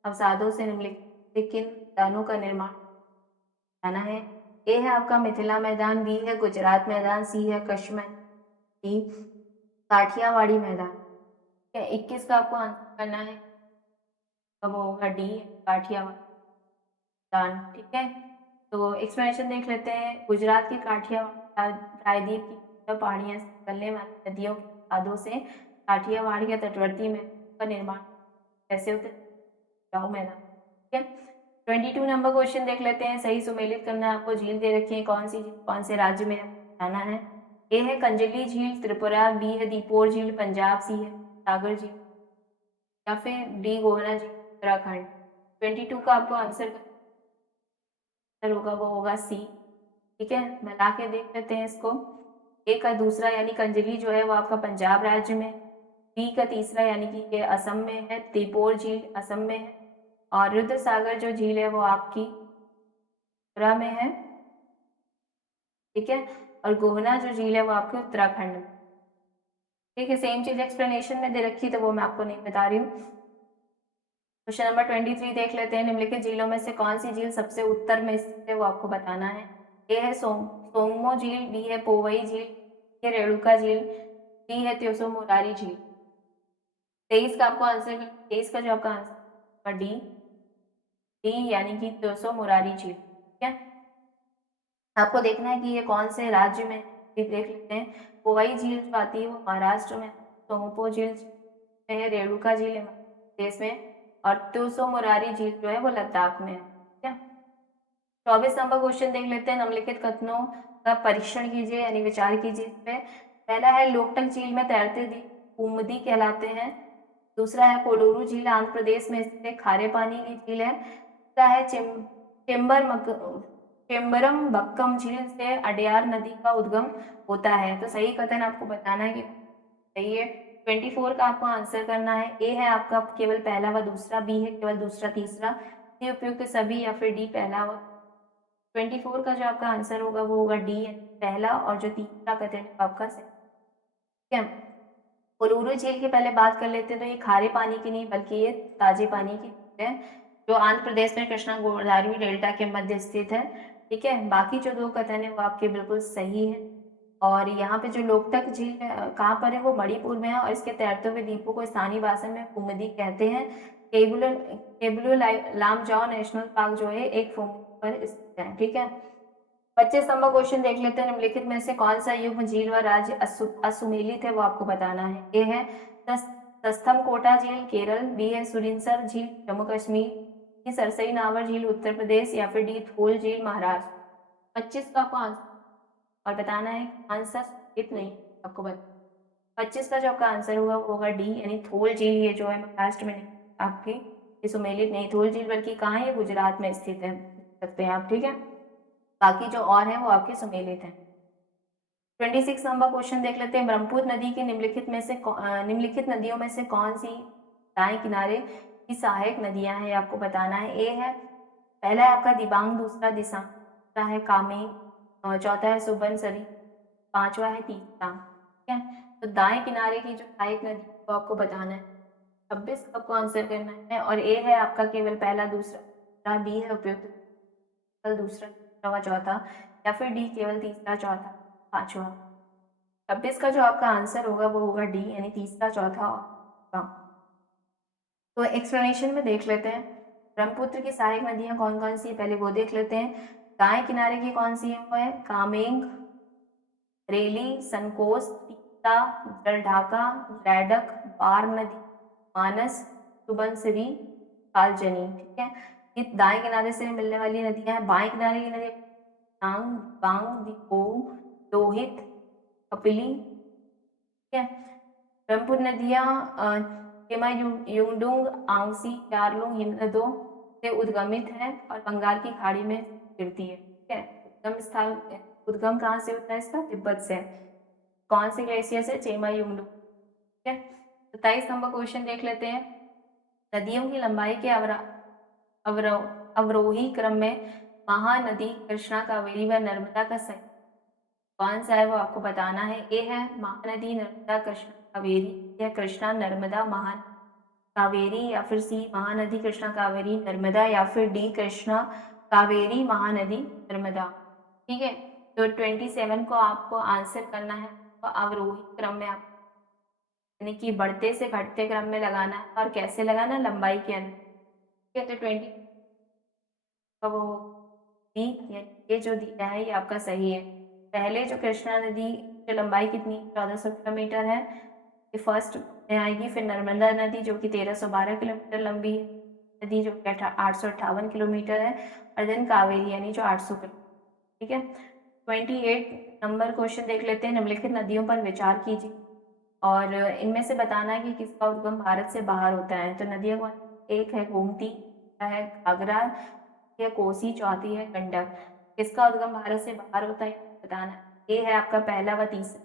अवसादों से निम्नलिखित किन मैदानों का निर्माण करना है? ए है आपका मिथिला मैदान, बी है गुजरात मैदान, सी है कच्छ मैदान, डी काठियावाड़ी मैदान। ठीक है, 21 का आपको आंसर करना है, अब होगा डी काठियावाड़ी मैदान। ठीक है, तो एक्सप्लेनेशन देख लेते हैं। गुजरात की काठियावाड़ प्रायद्वीप की पहाड़ियां से निकलने वाली नदियों के खादों से काठियावाड़ के तटवर्ती मैदानों का निर्माण कैसे होता है? मैदान। ठीक है, 22 नंबर क्वेश्चन देख लेते हैं। सही सुमेलित करना है आपको। झील दे रखी है, कौन सी झील कौन से राज्य में जाना है? ए है कंजली झील त्रिपुरा, बी है दीपोर झील पंजाब, सी है सागर झील, या फिर डी गोहना झील उत्तराखंड। 22 का आपको आंसर होगा वो होगा सी। ठीक है, मिला के देख लेते हैं इसको। ए का दूसरा यानी कंजली जो है वो आपका पंजाब राज्य में, बी का तीसरा यानी कि ये असम में है, दीपोर झील असम में है, और रुद्र सागर जो झील है वो आपकी त्रिपुरा में है। ठीक है, और गोहना जो झील है वो आपके उत्तराखंड में। ठीक है, सेम चीज एक्सप्लेनेशन में दे रखी तो वो मैं आपको नहीं बता रही हूँ। क्वेश्चन नंबर 23 देख लेते हैं। निम्नलिखित झीलों में से कौन सी झील सबसे उत्तर में स्थित है, वो आपको बताना है। ए है सोंगमो झील, बी है पोवई झील, सी है रेणुका झील, डी है त्योसो मोरारी झील। 23 का आपको आंसर, 23 का जो आपका आंसर डी, यानी कि 200 मुरारी झील। ठीक है, आपको देखना है कि ये कौन से राज्य में, देख लेते हैं। कोवाई झील जो आती है वो महाराष्ट्र में, सोमपो झील में है, रेणुका झील है मध्य प्रदेश में, और 200 मुरारी झील जो है वो लद्दाख में है। ठीक है, 24 नंबर क्वेश्चन देख लेते हैं। निम्नलिखित कथनों का परीक्षण कीजिए यानी विचार कीजिए इस पे। पहला है लोकटक झील में तैरते द्वीप कुमुदी कहलाते हैं। दूसरा है कोडोरू झील आंध्र प्रदेश में स्थित एक खारे पानी की झील है। तीसरा है चेम्बरम बक्कम झील से अडयार नदी का उद्गम होता है। तो सही कथन आपको बताना है कि सही है। 24 का आपको आंसर करना है। ए है आपका केवल पहला व दूसरा, बी है केवल दूसरा तीसरा, सी उपयुक्त सभी, या फिर डी पहला व। 24 का जो आपका आंसर होगा वो होगा डी पहला, और जो तीसरा कथन है आपका सही। ठीक है, कोडोरू झील की पहले बात कर लेते हैं। तो ये खारे पानी की नहीं बल्कि ये ताजे पानी की झील है, जो आंध्र प्रदेश में कृष्णा गोदावरी डेल्टा के मध्य स्थित है। ठीक है, बाकी जो दो कथन है वो आपके बिल्कुल सही है। और यहाँ पे जो लोकटक झील कहाँ पर है, वो मणिपुर में है, और इसके तैरते हुए द्वीपों को स्थानीय भाषा में कुमुदी कहते हैं। केबुलो लामजाओ नेशनल पार्क जो है एक फुमुदी पर स्थित है। ठीक है, 25 नंबर क्वेश्चन देख लेते हैं। निम्नलिखित में से कौन सा युग्म झील व राज्य असुमेलित है, वो आपको बताना है। ए है सस्थमकोटा झील केरल, बी है सुरिनसर झील जम्मू कश्मीर, सी सरसई नावर झील उत्तर प्रदेश, या फिर डी थोल झील महाराष्ट्र। 25 का आपको आंसर और बताना है आंसर संकेत नहीं आपको बता। 25 का जो आपका आंसर होगा वो होगा डी, यानी थोल झील ये जो है महाराष्ट्र में नहीं, आपकी ये सुमेलित नहीं थोल झील, बल्कि कहाँ है, गुजरात में स्थित है, सकते हैं आप। ठीक है, बाकी जो और है वो आपके सुमेलित हैं। 26 नंबर क्वेश्चन देख लेते हैं। ब्रह्मपुत्र नदी की निम्नलिखित नदियों में से कौन सी दाएं किनारे की सहायक नदियां हैं, आपको बताना है। ए है पहला है आपका दिबांग, दूसरा दिसांग, तीसरा है कामेंग, और चौथा है सुबनसरी, पांचवा है तीसरा। ठीक है, तो दाएं किनारे की जो सहायक नदी है वो आपको बताना है। 26 आपको आंसर करना है, और ए है आपका केवल पहला दूसरा, बी है उपयुक्त दूसरा तीसरा व चौथा, या फिर डी केवल तीसरा चौथा पांचवा। 26 का जो आपका आंसर होगा वो होगा डी, यानी तीसरा चौथा और पांचवा। तो एक्सप्लेनेशन में देख लेते हैं। ब्रह्मपुत्र की सहायक नदियां कौन कौन सी है, पहले वो देख लेते हैं। दाएं किनारे की कौन सी है, वो है कामेंग, रेली, संकोच, तीस्ता, जलढाका, रैडक, बार नदी, मानस, सुबनसिरी, कालजनी। ठीक है, ये दाएं किनारे से मिलने वाली नदियां हैं। बाएं किनारे की नदी नांग, बांग, दिकोंग, लोहित, कपिली। ठीक है, ब्रह्मपुत्र नदियां केमा युंगडुंग, आंगसी, यारलुंग हिमनदों से उद्गमित है और बंगाल की खाड़ी में गिरती है। ठीक है, उद्गम कहाँ से होता है इसका, तिब्बत से। कौन से ग्लेशियर से, चेमा युंगडुंग। ठीक है, 27 नंबर क्वेश्चन देख लेते हैं। नदियों की लंबाई के अवरोही क्रम में महानदी कृष्णा, कावेरी व नर्मदा का संगम कौन सा है, वो आपको बताना है। ए है महानदी नर्मदा कृष्णा कावेरी, या कृष्णा नर्मदा महान कावेरी, या फिर सी महानदी कृष्णा कावेरी नर्मदा, या फिर डी कृष्णा कावेरी महानदी नर्मदा। ठीक है, तो 27 को आपको आंसर करना है। तो अवरोही क्रम में आप, यानी कि बढ़ते से घटते क्रम में लगाना है, और कैसे लगाना है, लंबाई के अनुसार। ठीक है, तो 20 का वो बी, ये जो दिया है ये आपका सही है। पहले जो कृष्णा नदी की लंबाई कितनी, 1400 किलोमीटर है, ये फर्स्ट में आएगी। फिर नर्मदा नदी जो कि 1312 किलोमीटर लंबी है, नदी जो कि 858 किलोमीटर है, और देन कावेरी यानी जो 800 किलोमीटर। ठीक है, 28 नंबर क्वेश्चन देख लेते हैं। निम्नलिखित नदियों पर विचार कीजिए और इनमें से बताना है कि किसका उद्गम भारत से बाहर होता है। तो नदियों को, एक है गोमती, दूसरा है घाघरा, है कोसी, चौथी है गंडक। किसका उद्गम भारत से बाहर होता है बताना है। ये है आपका पहला व तीसरा,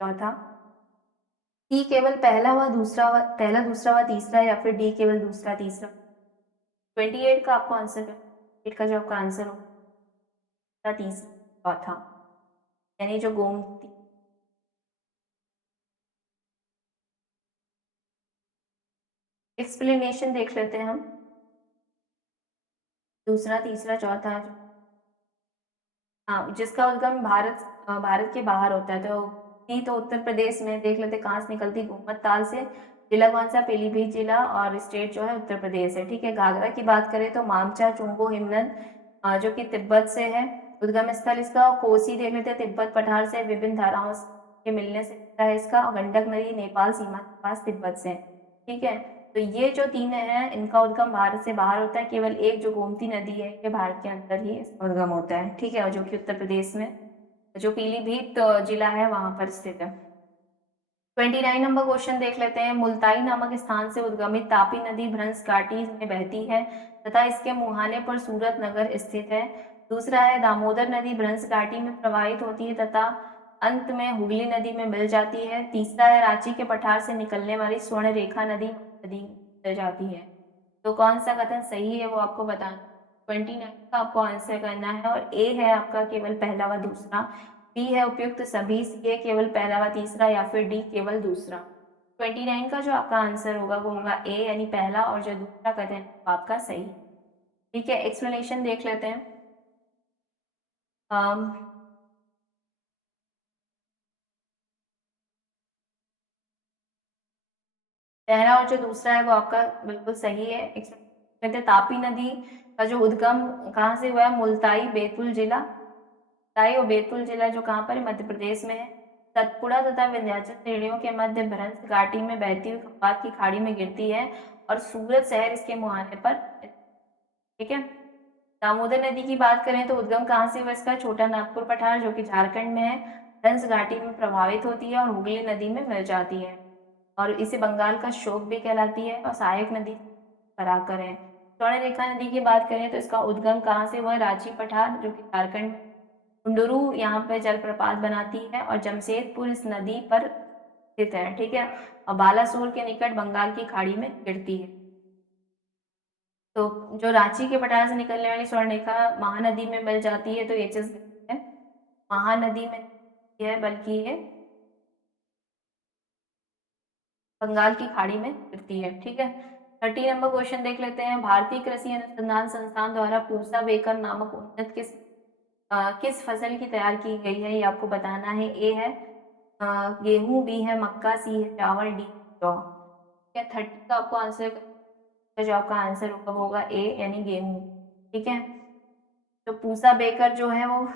चौथा। सी केवल पहला दूसरा व तीसरा, या फिर डी केवल दूसरा तीसरा। 28 का आपको आंसर, 8 का जो आपका आंसर होगा तीसरा चौथा, यानी जो गोमती। एक्सप्लेनेशन देख लेते हैं हम। दूसरा तीसरा चौथा, हाँ, जिसका उद्गम भारत के बाहर होता है। तो उत्तर प्रदेश में देख लेते कहाँ से निकलती, गोमत ताल से। जिला कौन सा? पीलीभीत जिला, और स्टेट जो है उत्तर प्रदेश है। ठीक है, घाघरा की बात करें तो मामचा चुंगो हिमनद जो कि तिब्बत से है। उद्गम स्थल इसका कोसी देख लेते हैं, तिब्बत पठार से विभिन्न धाराओं के मिलने से मिलता है इसका। और गंडक नदी नेपाल सीमा के पास तिब्बत से। ठीक है, तो ये जो तीन है इनका उद्गम भारत से बाहर होता है। केवल एक जो गोमती नदी है ये भारत के अंदर ही इसका उद्गम होता है। ठीक है, और जो कि उत्तर प्रदेश में जो पीलीभीत जिला है वहां पर स्थित है। 29 नंबर क्वेश्चन देख लेते हैं। मुल्ताई नामक स्थान से उद्गमित तापी नदी भ्रंश घाटी में बहती है तथा इसके मुहाने पर सूरत नगर स्थित है। दूसरा है दामोदर नदी भ्रंश घाटी में प्रवाहित होती है तथा अंत में हुगली नदी में मिल जाती है। तीसरा है रांची के पठार से निकलने वाली स्वर्ण रेखा नदी नदी मिल जाती है। तो कौन सा कथन सही है वो आपको बताना। 29 का आपको आंसर करना है, और ए है आपका केवल पहला व दूसरा, बी है उपयुक्त सभी, सी है केवल पहला व तीसरा, या फिर डी केवल दूसरा। 29 का जो आपका आंसर होगा वो होगा ए यानी पहला, और जो दूसरा कथन है वो आपका सही। ठीक है, एक्सप्लेनेशन देख लेते हैं। पहला और जो दूसरा है वो आपका बिल्कुल सही है। कहते हैं तापी नदी का जो उद्गम कहाँ से हुआ है? मुल्ताई बैतूल जिला, मुल्ताई और बैतूल जिला जो कहाँ पर है? मध्य प्रदेश में है। सतपुड़ा तथा विंध्याचल श्रेणियों के मध्य भ्रंश घाटी में बहती हुई खपात की खाड़ी में गिरती है और सूरत शहर इसके मुहाने पर। ठीक है, दामोदर नदी की बात करें तो उद्गम कहाँ से हुआ इसका? छोटा नागपुर पठार जो कि झारखंड में है, भ्रंश घाटी में प्रभावित होती है और हुगली नदी में मिल जाती है, और इसे बंगाल का शोक भी कहलाती है, और सहायक नदी बराकर है। स्वर्ण रेखा नदी की बात करें तो इसका उद्गम कहाँ से हुआ? रांची पठार जो कि झारखंड में। कुंडुरु यहाँ पे जलप्रपात बनाती है, और जमशेदपुर इस नदी पर स्थित है। ठीक है, और बालासोर के निकट बंगाल की खाड़ी में गिरती है। तो जो रांची के पठार से निकलने वाली स्वर्णरेखा महानदी में मिल जाती है, तो ये चीज है महानदी में है, बल्कि ये बंगाल की खाड़ी में गिरती है। ठीक है, 30 नंबर क्वेश्चन देख लेते हैं। भारतीय कृषि अनुसंधान संस्थान द्वारा पूसा बेकर नामक उन्नत किस फसल की तैयार की गई है ये आपको बताना है। ए है गेहूं, बी है मक्का, सी है चावल, डी जौ। ठीक है, 30 का आपको आंसर, जो आपका आंसर होगा वो होगा ए यानी गेहूं। ठीक है, तो पूसा बेकर जो है वो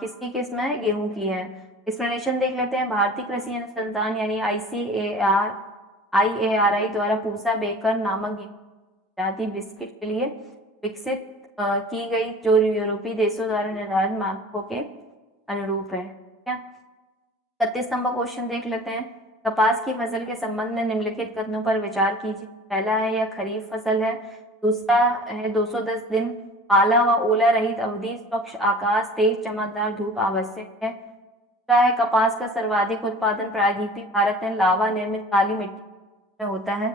किसकी किस्म है? गेहूं की है। एक्सप्लेनेशन देख लेते हैं। भारतीय कृषि अनुसंधान यानी IARI द्वारा पूसा बेकर नामक जाति बिस्किट के लिए विकसित की गई जो यूरोपीय देशों द्वारा निर्धारित मानकों के अनुरूप है। ठीक है, 31 नंबर क्वेश्चन देख लेते हैं। कपास की फसल के संबंध में निम्नलिखित कथनों पर विचार कीजिए। पहला है यह खरीफ फसल है। दूसरा है 210 दिन पाला व ओला रहित अवधि, स्वच्छ आकाश, तेज चमकदार धूप आवश्यक है। दूसरा है कपास का सर्वाधिक उत्पादन प्रायद्वीपीय भारत में लावा निर्मित काली मिट्टी में होता है।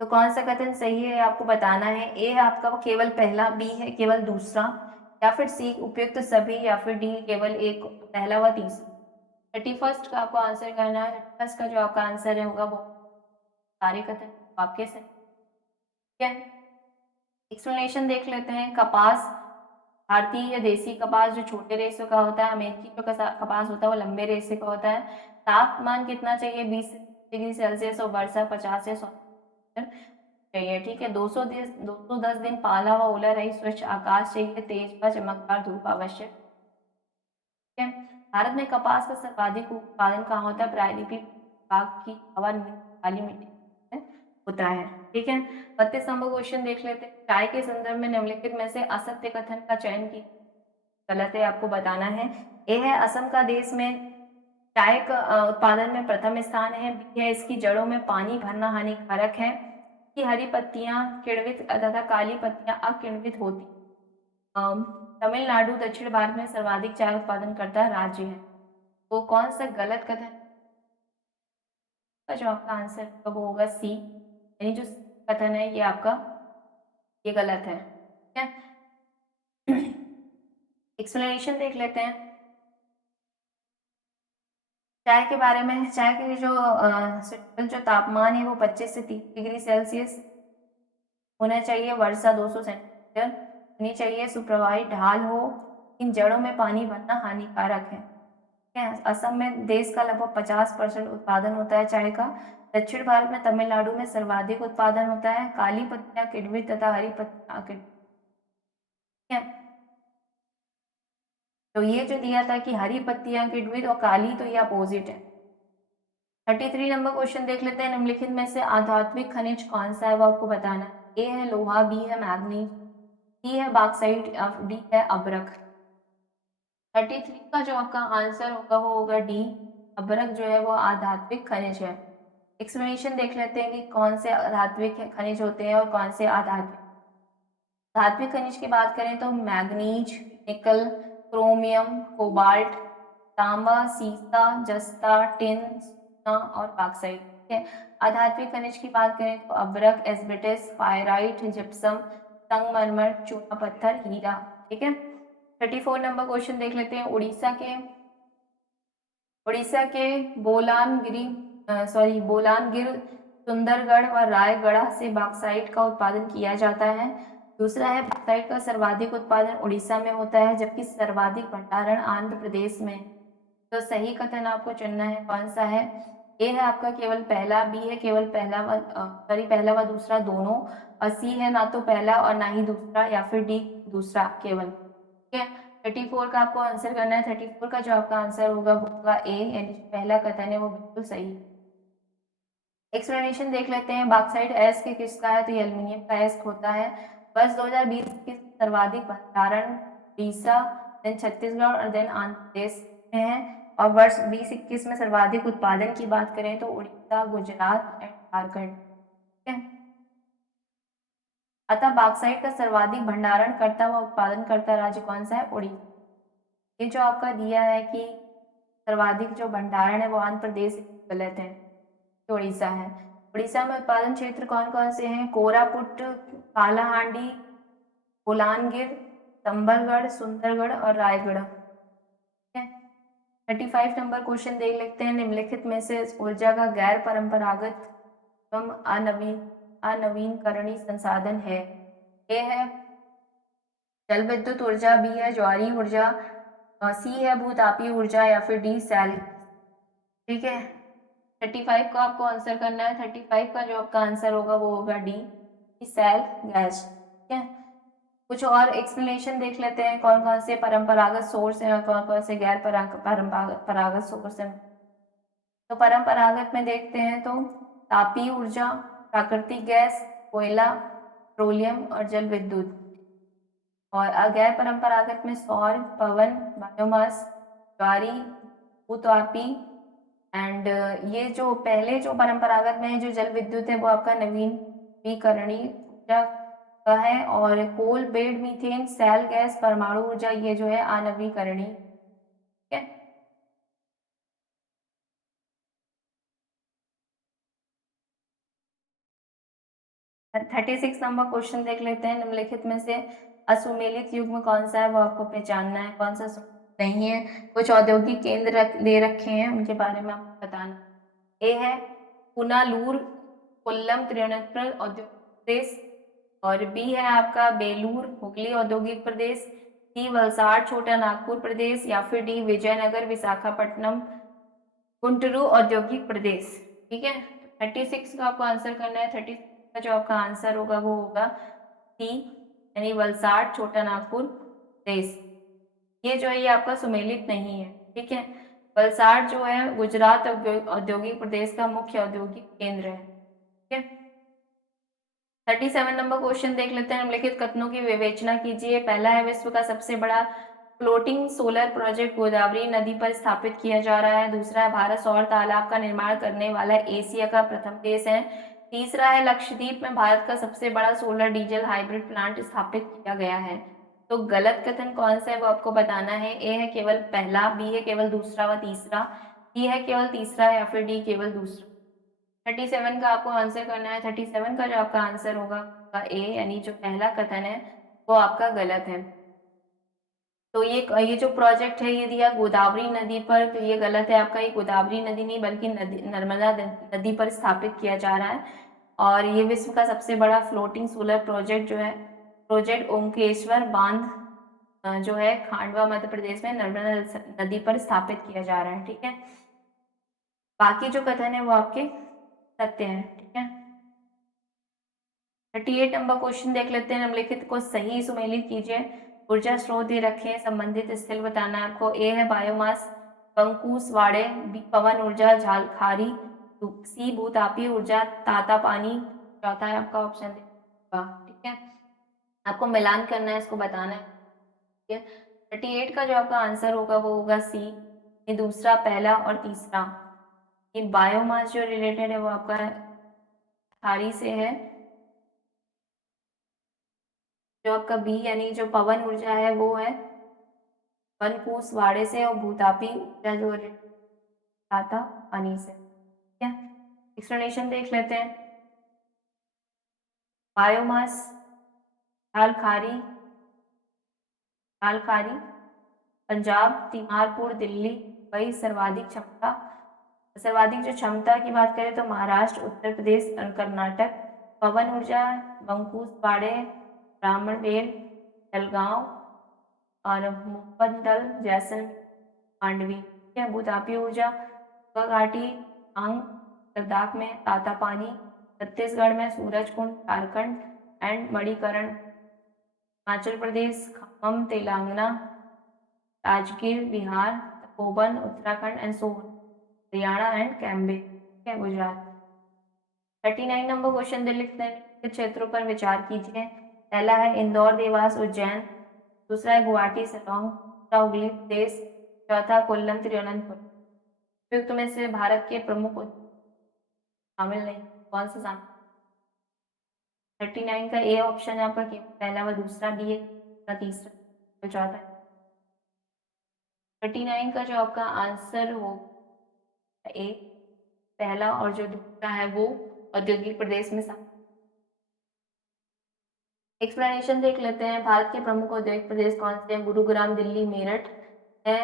तो कौन सा कथन सही है आपको बताना है। ए है आपका केवल पहला, बी है केवल दूसरा, या फिर सी उपयुक्त सभी, या फिर डी केवल एक पहला व तीसरा। 31 का आपको आंसर करना है। 31 का जो आपका आंसर है होगा वो सारे कथन आपके सही। ठीक है, एक्सप्लेनेशन देख लेते हैं। कपास भारतीय या देसी कपास जो छोटे रेशे का होता है, अमेरिकी जो कपास होता है वो लंबे रेशे का होता है। तापमान कितना चाहिए? 20 डिग्री सेल्सियस, और वर्षा 50 से 100 चाहिए। ठीक है, 210 दिन पाला व ओला रही स्वच्छ आकाश चाहिए, तेज व चमकदार धूप आवश्यक है। भारत में कपास का सर्वाधिक उत्पादन कहाँ होता है? प्रायद्वीपीय भाग की हवा काली मिट्टी में होता है। ठीक है, 32 नंबर क्वेश्चन देख लेते हैं। चाय के संदर्भ में निम्नलिखित में से असत्य कथन का चयन की गलत है आपको बताना है। ए है असम का देश में चाय का उत्पादन में प्रथम स्थान है। बी है इसकी जड़ों में पानी भरना हानिकारक है। की हरी पत्तियां किण्वित तथा काली पत्तियां अकिण्वित होती। तमिलनाडु दक्षिण भारत में सर्वाधिक चाय उत्पादन करता राज्य है। वो कौन सा गलत कथन का जो आपका आंसर होगा वो होगा सी, यानी जो कथन है ये आपका ये गलत है। ठीक है, एक्सप्लेनेशन देख लेते हैं चाय के बारे में। चाय के जो सुटेबल जो तापमान है वो 25 से 30 डिग्री सेल्सियस होना चाहिए। वर्षा 200 सेंटीमीटर होनी चाहिए। सुप्रवाही ढाल हो। इन जड़ों में पानी भरना हानिकारक है। असम में देश का लगभग 50% उत्पादन होता है चाय का। दक्षिण भारत में तमिलनाडु में सर्वाधिक उत्पादन होता है। काली पत्तियां किडवित तथा हरी पत्तियां अकिडवित। ठीक है, तो ये जो दिया था कि हरी पत्तियां किडवित और काली, तो ये अपोजिट है। 33 नंबर क्वेश्चन देख लेते हैं। निम्नलिखित में से आधात्मिक खनिज कौन सा है वो आपको बताना है। ए है लोहा, बी है मैग्नीज, सी है बॉक्साइट, डी है अभ्रक। 33 का जो आपका आंसर होगा वो होगा डी, अभ्रक जो है वो आधात्मिक खनिज है। एक्सप्लेनेशन देख लेते हैं कि कौन से धात्विक खनिज होते हैं और कौन से अधात्विक। धात्विक खनिज की बात करें तो मैग्नीज, निकल, क्रोमियम, कोबाल्ट, तांबा, सीसा, जस्ता, टिन, सोना और बॉक्साइट। ठीक है, अधात्विक खनिज की बात करें तो अभ्रक, एस्बेस्टस, पायराइट, जिप्सम, संगमरमर, चूना पत्थर, हीरा। ठीक है, 34 नंबर क्वेश्चन देख लेते हैं। उड़ीसा के बोलानगिर, सुंदरगढ़ व रायगढ़ से बॉक्साइट का उत्पादन किया जाता है। दूसरा है बॉक्साइट का सर्वाधिक उत्पादन उड़ीसा में होता है, जबकि सर्वाधिक भंडारण आंध्र प्रदेश में। तो सही कथन आपको चुनना है, कौन सा है। ए है आपका केवल पहला, बी है केवल पहला व दूसरा दोनों, और सी है ना तो पहला और ना ही दूसरा, या फिर डी दूसरा केवल। ठीक है, 34 का आपको आंसर करना है। 34 का जो आपका आंसर होगा वो होगा ए, यानी जो पहला कथन है वो बिल्कुल सही है। एक्सप्लेनेशन देख लेते हैं। बॉक्साइट अयस्क किसका है, तो ये एल्युमिनियम का अयस्क होता है। वर्ष 2020 के सर्वाधिक भंडारण उड़ीसा, देन छत्तीसगढ़ और देन आंध्र प्रदेश में है। और वर्ष 2021 में सर्वाधिक उत्पादन की बात करें तो उड़ीसा, गुजरात एंड झारखंड। ठीक है, अतः बॉक्साइट का सर्वाधिक भंडारण करता व उत्पादन करता राज्य कौन सा है, उड़ीसा। ये जो आपका दिया है कि सर्वाधिक जो भंडारण है वो आंध्र प्रदेश, गलत है, तो उड़ीसा है। उड़ीसा में उत्पादन क्षेत्र कौन कौन से हैं, कोरापुट, कालाहांडी, बोलानगिर, संबलगढ़, सुंदरगढ़ और रायगढ़। ठीक है, 35 नंबर क्वेश्चन देख लेते हैं। निम्नलिखित में से ऊर्जा का गैर परंपरागत एवं अनवीनकरणीय संसाधन है। ए है जल विद्युत ऊर्जा, बी है ज्वारीय ऊर्जा, सी है भूतापीय ऊर्जा, या फिर डी सेल। ठीक है, 35 को आपको आंसर करना है। 35 का जो आपका आंसर होगा वो होगा डी, सेल गैस। ठीक है, कुछ और एक्सप्लेनेशन देख लेते हैं, कौन कौन से परंपरागत सोर्स हैं और कौन कौन से गैर परंपरागत सोर्स हैं। तो परंपरागत में देखते हैं तो तापीय ऊर्जा, प्राकृतिक गैस, कोयला, पेट्रोलियम और जल विद्युत। और अगैर परंपरागत में सौर, पवन, बायोमास, ज्वारी, भूतापी एंड ये जो पहले जो परंपरागत में है जो जल विद्युत है वो आपका नवीकरणीय ऊर्जा का है, और coal bed methane, shale gas, परमाणु ऊर्जा ये जो है अनवीकरणीय। ठीक है, 36 नंबर क्वेश्चन देख लेते हैं। निम्नलिखित में से असुमेलित युग्म कौन सा है वो आपको पहचानना है, कौन सा नहीं है। कुछ औद्योगिक केंद्र दे रखे हैं, उनके बारे में आपको बताना। ए है पुनालूर, कोल्लम, त्रिवेंद्रम औद्योगिक प्रदेश, और बी है आपका बेलूर, हुगली औद्योगिक प्रदेश, सी वलसाड़, छोटा नागपुर प्रदेश, या फिर डी विजयनगर, विशाखापट्टनम, गुंटूरू औद्योगिक प्रदेश। ठीक है, 36 का आपको आंसर करना है। 36 का जो आपका आंसर होगा वो होगा सी, यानी वलसाड़, छोटा नागपुर प्रदेश। ये जो है ये आपका सुमेलित नहीं है। ठीक है, वलसाड़ जो है गुजरात औद्योगिक प्रदेश का मुख्य औद्योगिक केंद्र है। ठीक है, 37 नंबर क्वेश्चन देख लेते हैं। निम्नलिखित कथनों की विवेचना कीजिए। पहला है विश्व का सबसे बड़ा फ्लोटिंग सोलर प्रोजेक्ट गोदावरी नदी पर स्थापित किया जा रहा है। दूसरा है भारत सौर तालाब का निर्माण करने वाला एशिया का प्रथम देश है। तीसरा है लक्षद्वीप में भारत का सबसे बड़ा सोलर डीजल हाइब्रिड प्लांट स्थापित किया गया है। तो गलत कथन कौन सा है वो आपको बताना है। ए है केवल पहला, बी है केवल दूसरा व तीसरा, सी है केवल तीसरा, या फिर डी केवल दूसरा। 37 का आपको आंसर करना है। 37 का जो आपका आंसर होगा ए, यानी जो पहला कथन है वो आपका गलत है। तो ये जो प्रोजेक्ट है ये दिया गोदावरी नदी पर, तो ये गलत है आपका। ये गोदावरी नदी नहीं बल्कि नर्मदा नदी पर स्थापित किया जा रहा है। और ये विश्व का सबसे बड़ा फ्लोटिंग सोलर प्रोजेक्ट जो है प्रोजेक्ट ओमकेश्वर बांध जो है खांडवा मध्य प्रदेश में नर्मदा नदी पर स्थापित किया जा रहा है। ठीक है, बाकी जो कथन है वो आपके सत्य है। ठीक है, 38 नंबर क्वेश्चन देख लेते हैं। निम्नलिखित को सही सुमेलित कीजिए। ऊर्जा स्रोत दे रखे हैं, संबंधित स्थल बताना है आपको। ए है बायोमास बंकुस वाड़े, बी पवन ऊर्जा झालखारी, सी भूतापी ऊर्जा ताता पानी, चौथा है आपका ऑप्शन ठीक है, आपको मिलान करना है, इसको बताना है। ठीक है, 38 का जो आपका आंसर होगा वो होगा सी, ये दूसरा, पहला और तीसरा। ये बायोमास जो रिलेटेड है वो आपका खारी से है। जो आपका बी यानी जो पवन ऊर्जा है वो है वनकूस वाड़े से, और भूतापी ऊर्जा जो आता पानी से। ठीक है, एक्सप्लेनेशन देख लेते हैं। बायोमास झालखारी, झालखारी पंजाब, तिमारपुर दिल्ली, वही सर्वाधिक क्षमता, सर्वाधिक जो क्षमता की बात करें तो महाराष्ट्र, उत्तर प्रदेश और कर्नाटक। पवन ऊर्जा बंकुस वाड़े, ब्राह्मणबेल, जलगांव और मुफद्दल जैसलमेर, मांडवी। ठीक है, भूतापी ऊर्जा घाटी, आंग लद्दाख में, ताता पानी छत्तीसगढ़ में, Surajkund Jharkhand and Manikaran Himachal Pradesh, Khammam Telangana, Rajgir Bihar, Tapovan Uttarakhand and Sohna Haryana and Cambay, ठीक है, गुजरात। 39 नंबर क्वेश्चन दे लिखते हैं, क्षेत्रों पर विचार कीजिए। पहला है इंदौर, देवास, उज्जैन, दूसरा है गुवाहाटी, शिलोंग, तीसरा हुगली प्रदेश, चौथा कोल्लम, तिरुवनंतपुरम। उपयुक्त में से भारत के प्रमुख शामिल नहीं, कौन सा शामिल? 39 का ए ऑप्शन यहाँ पर केवल पहला व दूसरा, डी है तीसरा तो चौथा। 39 का जो आपका आंसर होगा ए पहला, और जो दूसरा है वो औद्योगिक प्रदेश में शामिल। एक्सप्लेनेशन देख लेते हैं। भारत के प्रमुख औद्योगिक प्रदेश कौन से हैं? गुरुग्राम, दिल्ली, मेरठ है,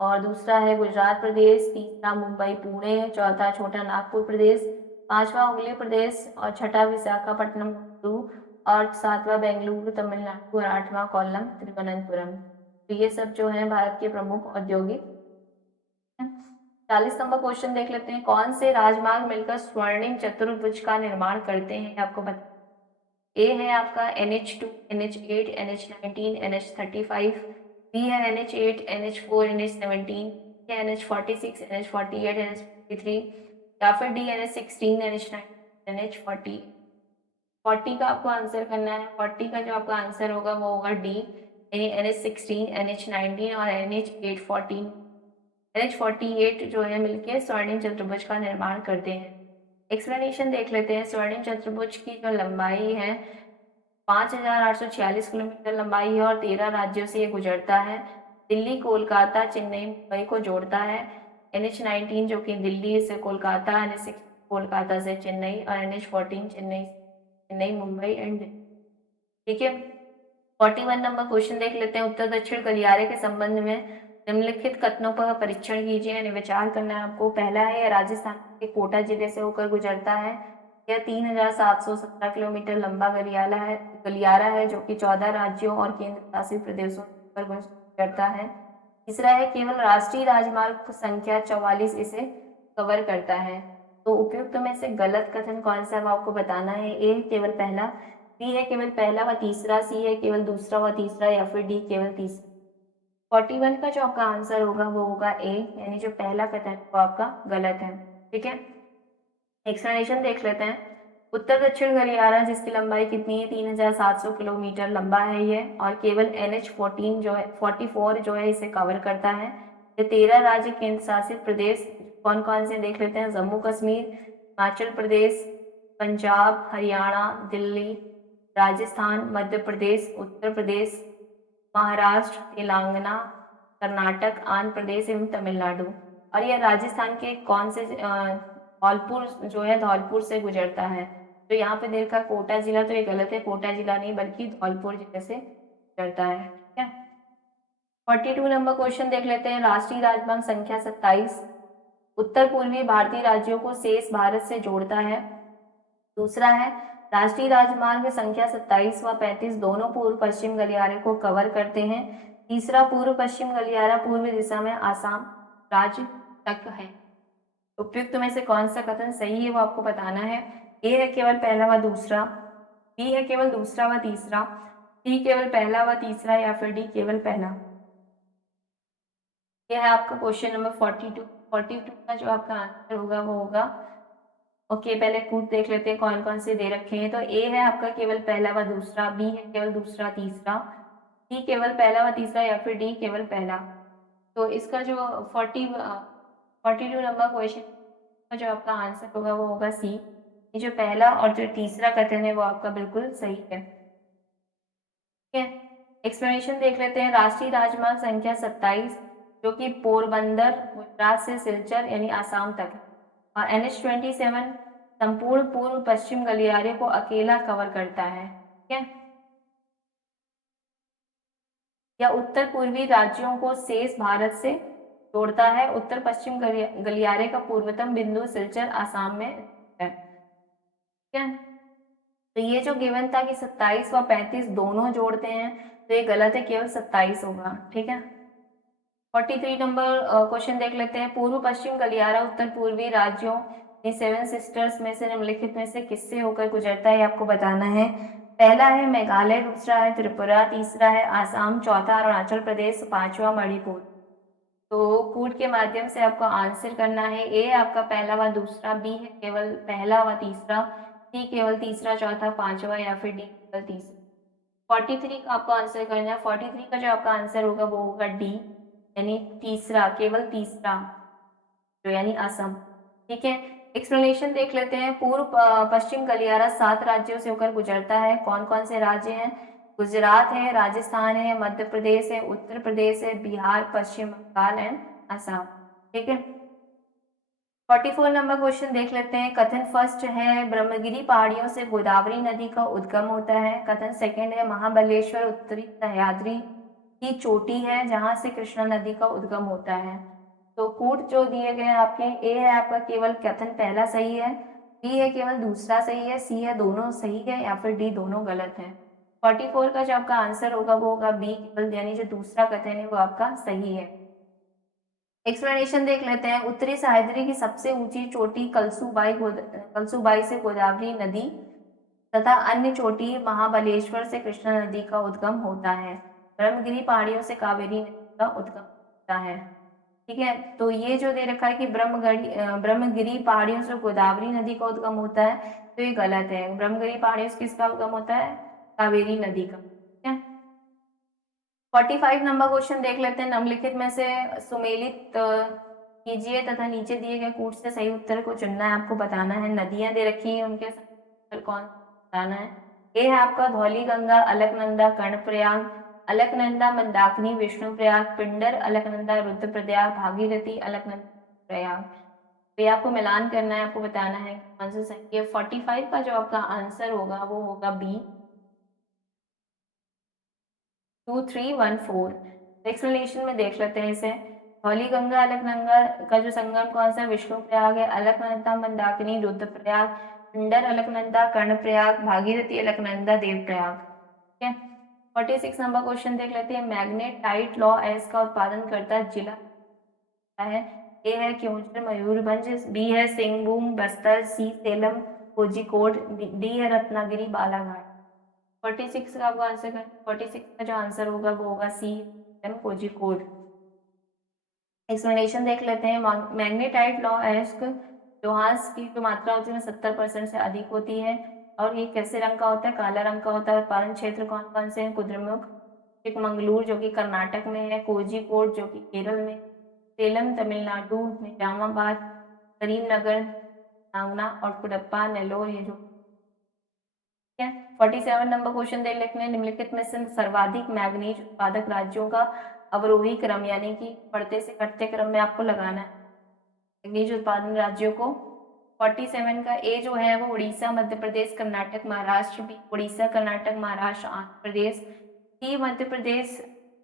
और दूसरा है गुजरात प्रदेश, तीसरा मुंबई पुणे, चौथा छोटा नागपुर प्रदेश, पांचवा हुगली प्रदेश, और छठा विशाखापट्टनम और सातवां बेंगलुरु तमिलनाडु, और आठवां कोल्लम तिरुवनंतपुरम। तो ये सब जो है भारत के प्रमुख औद्योगिक। 40 नंबर क्वेश्चन देख लेते हैं। कौन से राजमार्ग मिलकर स्वर्णिम चतुर्भुज का निर्माण करते हैं? आपको बता, ए है आपका NH2, NH8, NH19, NH35, B है NH8, NH4, NH17, NH46, NH48, NH43, या फिर डी NH16, NH19, NH40। 40 का आपको आंसर करना है। 40 का जो आपका आंसर होगा वो होगा डी, यानी NH16, NH19 और NH8, 14 NH48 जो है मिलके स्वर्णिम चतुर्भुज का निर्माण करते हैं। एक्सप्लेनेशन देख लेते हैं। स्वर्णिम चतुर्भुज की जो लंबाई है 5,846 किलोमीटर लंबाई है, और 13 राज्यों से ये गुजरता है। दिल्ली, कोलकाता, चेन्नई, मुंबई को जोड़ता है। NH19 जो कि दिल्ली से कोलकाता, NH16 कोलकाता से चेन्नई, और NH14 चेन्नई मुंबई एंड दिल्ली। ठीक है, 41 नंबर क्वेश्चन देख लेते हैं। उत्तर दक्षिण गलियारे के संबंध में निम्नलिखित कथनों पर परीक्षण कीजिए, यानी विचार करना है आपको। पहला है राजस्थान के कोटा जिले से होकर गुजरता है। यह 3,717 किलोमीटर लंबा गलियारा है जो कि 14 राज्यों और केंद्र शासित प्रदेशों पर गुजरता है। तीसरा है केवल राष्ट्रीय राजमार्ग संख्या 44 इसे कवर करता है। तो उपयुक्त में से गलत कथन कौन सा है वो आपको बताना है। ए केवल पहला, बी है केवल पहला व तीसरा, सी है केवल दूसरा व तीसरा, या फिर डी केवल तीसरा। 41 का जो आपका आंसर होगा वो होगा ए, यानी जो पहला कथन वो आपका गलत है। ठीक है, एक्सप्लेनेशन देख लेते हैं। उत्तर दक्षिण गलियारा जिसकी लंबाई कितनी है 3,700 किलोमीटर लंबा है ये, और केवल NH14 जो है 44 जो है इसे कवर करता है। ये 13 राज्य केंद्र शासित प्रदेश कौन कौन से देख लेते हैं। जम्मू कश्मीर, हिमाचल प्रदेश, पंजाब, हरियाणा, दिल्ली, राजस्थान, मध्य प्रदेश, उत्तर प्रदेश, महाराष्ट्र, तेलंगाना, कर्नाटक, आंध्र प्रदेश एवं तमिलनाडु। और यह राजस्थान के कौन से धौलपुर जो है धौलपुर से गुजरता है। तो यहाँ पे देखा कोटा जिला, तो ये गलत है, कोटा जिला नहीं बल्कि धौलपुर जिले से गुजरता है। ठीक है, 42 नंबर क्वेश्चन देख लेते हैं। राष्ट्रीय राजमार्ग संख्या 27 उत्तर पूर्वी भारतीय राज्यों को शेष भारत से जोड़ता है। दूसरा है राष्ट्रीय राजमार्ग संख्या 27 व 35 दोनों पूर्व पश्चिम गलियारे को कवर करते हैं। तीसरा पूर्व पश्चिम गलियारा पूर्व दिशा में आसाम राज्य तक है। उपयुक्त में से कौन सा कथन सही है वो आपको बताना है। ए है केवल पहला व दूसरा, बी है केवल दूसरा व तीसरा, सी केवल पहला व तीसरा, या फिर डी केवल पहला। यह है आपका क्वेश्चन नंबर 42 का जो आपका आंसर होगा वो होगा, ओके पहले कूट देख लेते हैं कौन कौन से दे रखे हैं। तो ए है आपका केवल पहला व दूसरा, बी है केवल दूसरा तीसरा, सी केवल पहला व तीसरा, या फिर डी केवल पहला। तो इसका जो 42 नंबर क्वेश्चन का जो आपका आंसर होगा वो होगा सी। ये जो पहला और जो तीसरा कथन है वो आपका बिल्कुल सही है। ठीक है, एक्सप्लेनेशन देख लेते हैं। राष्ट्रीय राजमार्ग संख्या 27 जो कि पोरबंदर गुजरात से सिलचर यानी आसाम तक है, और NH27 संपूर्ण पूर्व पश्चिम गलियारे को अकेला कवर करता है। ठीक है, या उत्तर पूर्वी राज्यों को शेष भारत से जोड़ता है। उत्तर पश्चिम गलियारे का पूर्वतम बिंदु सिलचर आसाम में है। ठीक है, तो ये जो गिवन था कि 27 व 35 दोनों जोड़ते हैं, तो ये गलत है, केवल 27 होगा। ठीक है, 43 नंबर क्वेश्चन देख लेते हैं। पूर्व पश्चिम गलियारा उत्तर पूर्वी राज्यों सेवन सिस्टर्स में से निम्नलिखित में से किससे होकर गुजरता है, आपको बताना है। पहला है मेघालय, दूसरा है त्रिपुरा, तीसरा है आसाम, चौथा अरुणाचल प्रदेश, पांचवा मणिपुर। तो कूट के माध्यम से आपको आंसर करना है। ए आपका पहला व दूसरा, बी है केवल पहला व तीसरा, सी केवल तीसरा चौथा पांचवा, या फिर डी केवल तीसरा। 43 का आपको आंसर करना है। 43 का जो आपका आंसर होगा वो होगा डी, यानी तीसरा, केवल तीसरा, जो यानी असम। ठीक है, एक्सप्लेनेशन देख लेते हैं। पूर्व पश्चिम गलियारा 7 राज्यों से होकर गुजरता है। कौन कौन से राज्य हैं? गुजरात है, राजस्थान है, मध्य प्रदेश है, उत्तर प्रदेश है, बिहार, पश्चिम बंगाल एंड असम। ठीक है, 44 नंबर क्वेश्चन देख लेते हैं। कथन फर्स्ट है ब्रह्मगिरी पहाड़ियों से गोदावरी नदी का उद्गम होता है। कथन सेकंड है महाबलेश्वर उत्तरी सह्याद्री की चोटी है जहां से कृष्णा नदी का उद्गम होता है। तो कूट जो दिए गए हैं आपके, ए है आपका केवल कथन पहला सही है, बी है केवल दूसरा सही है, सी है दोनों सही है, या फिर डी दोनों गलत है। 44 का जो आपका आंसर होगा वो होगा बी केवल, यानी जो दूसरा कथन है वो आपका सही है। एक्सप्लेनेशन देख लेते हैं। उत्तरी सह्याद्री की सबसे ऊंची चोटी कलसूबाई से गोदावरी नदी तथा अन्य चोटी महाबलेश्वर से कृष्णा नदी का उद्गम होता है। ब्रह्मगिरी पहाड़ियों से कावेरी नदी का उद्गम होता है। ठीक है, तो ये जो दे रखा है कि ब्रह्मगिरी पहाड़ियों से गोदावरी नदी का उद्गम होता है, तो ये गलत है। ब्रह्मगिरी पहाड़ियों से किसका उद्गम होता है? कावेरी नदी का। ठीक है, 45 नंबर क्वेश्चन देख लेते हैं। निम्नलिखित में से सुमेलित कीजिए तथा नीचे दिए गए कूट से सही उत्तर को चुनना है, आपको बताना है। नदियां दे रखी हैं, उनके उत्तर कौन बताना है। ये है आपका धौली गंगा, अलकनंदा, कर्णप्रयाग, अलकनंदा, मंदाकिनी, विष्णुप्रयाग, पिंडर, अलकनंदा, रुद्रप्रयाग, भागीरथी, अलकनंदा, प्रयाग। तो ये आपको मिलान करना है, आपको बताना है कौन सा सही है। 45 का जो आपका आंसर होगा वो होगा बी, 2314। एक्सप्लेनेशन में देख लेते हैं इसे। धौली गंगा अलकनंदा का जो संगम कौन सा? विष्णु प्रयाग है। अलकनंदा, मंदाकिनी, रुद्रप्रयाग, पिंडर अलकनंदा, कर्णप्रयाग, भागीरथी अलकनंदा, देवप्रयाग। ठीक है, 46 नंबर क्वेश्चन देख लेते हैं। मैग्नेटाइट लॉ एस का उत्पादन करता जिला है। ए है क्योंझर, मयूरभंज, बी है सिंहभूम, बस्तर, सी सेलम, कोझिकोड, डी है रत्नागिरी, बालाघाट। 46 का आपको आंसर कर 46 का जो आंसर होगा वो होगा सी, कोझिकोड। एक्सप्लेनेशन देख लेते हैं। मैग्नेटाइट लॉ एस्क लोहांस की जो मात्रा होती है 70% से अधिक होती है, और ये कैसे रंग का होता है? काला रंग का होता है। उत्पादन क्षेत्र कौन कौन से हैं? कुद्रेमुख, चिकमंगलूर जो कि कर्नाटक में है, कोझिकोड जो कि केरल में, सेलम तमिलनाडु, निजामाबाद, करीमनगर, नांगना, और कुडप्पा नेल्लोर, ये जो है। 47 नंबर क्वेश्चन देख लेते हैं। निम्नलिखित में से सर्वाधिक मैग्नीज उत्पादक राज्यों का अवरोही क्रम, यानी कि बढ़ते से घटते क्रम में आपको लगाना है मैग्नीज उत्पादन राज्यों को। 47 का ए जो है वो Orissa, Madhya Pradesh, Karnataka, Maharashtra, B Orissa, Karnataka, Maharashtra, Andhra Pradesh, C Madhya Pradesh,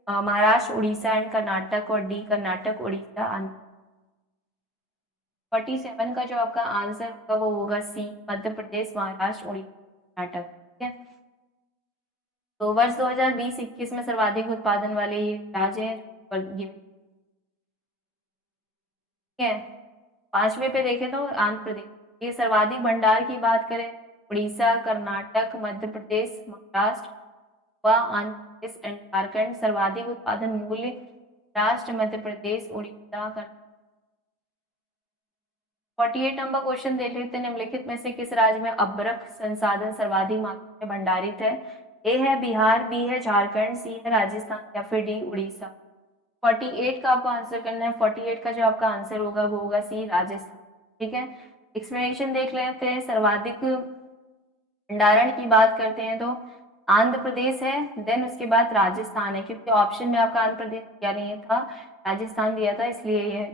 Maharashtra, Orissa and Karnataka, और डी कर्नाटक, उड़ीसा, आंध्र। 47 का जो आपका आंसर होगा वो होगा सी, मध्य प्रदेश, महाराष्ट्र, उड़ीसा, कर्नाटक। ठीक है, तो वर्ष 2020-21 में सर्वाधिक उत्पादन वाले ये राज्य हैं। ठीक है, 5वें पे देखें तो आंध्र प्रदेश। ये सर्वाधिक भंडार की बात करें, उड़ीसा, कर्नाटक, मध्य प्रदेश, महाराष्ट्र, गोवा, आंध्र प्रदेश एंड झारखंड। सर्वाधिक उत्पादन मूल्य महाराष्ट्र, मध्य प्रदेश, उड़ीसा, 48 नंबर क्वेश्चन देख लेते हैं। निम्नलिखित में से किस राज्य में अभ्रक संसाधन सर्वाधिक मात्रा में भंडारित है? ए है बिहार, बी है झारखंड, सी है राजस्थान या फिर डी उड़ीसा। 48 का आपको आंसर करना है। 48 का जो आपका आंसर होगा वो होगा सी राजस्थान। ठीक है, एक्सप्लेनेशन देख लेते हैं। सर्वाधिक भंडारण की बात करते हैं तो आंध्र प्रदेश है, देन उसके बाद राजस्थान है, क्योंकि ऑप्शन में आपका आंध्र प्रदेश दिया नहीं था, राजस्थान दिया था, इसलिए ये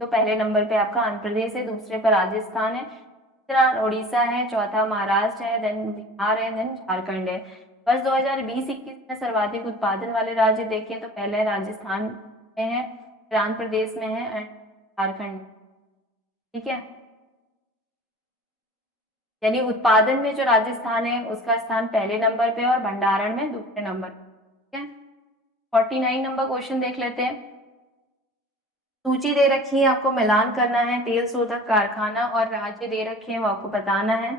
तो पहले नंबर पे आपका आंध्र प्रदेश है, दूसरे पर राजस्थान है, तीसरा उड़ीसा है, चौथा महाराष्ट्र है, देन बिहार है, देन झारखंड है। बस 2020-21 में सर्वाधिक उत्पादन वाले राज्य देखें तो पहले राजस्थान में है, फिर आंध्र प्रदेश में है एंड झारखंड। ठीक है, यानी उत्पादन में जो राजस्थान है उसका स्थान पहले नंबर पे और भंडारण में दूसरे नंबर। ठीक है, 49 नंबर क्वेश्चन देख लेते हैं। सूची दे रखी है, आपको मिलान करना है, तेल शोधक कारखाना और राज्य दे रखे हैं वो आपको बताना है।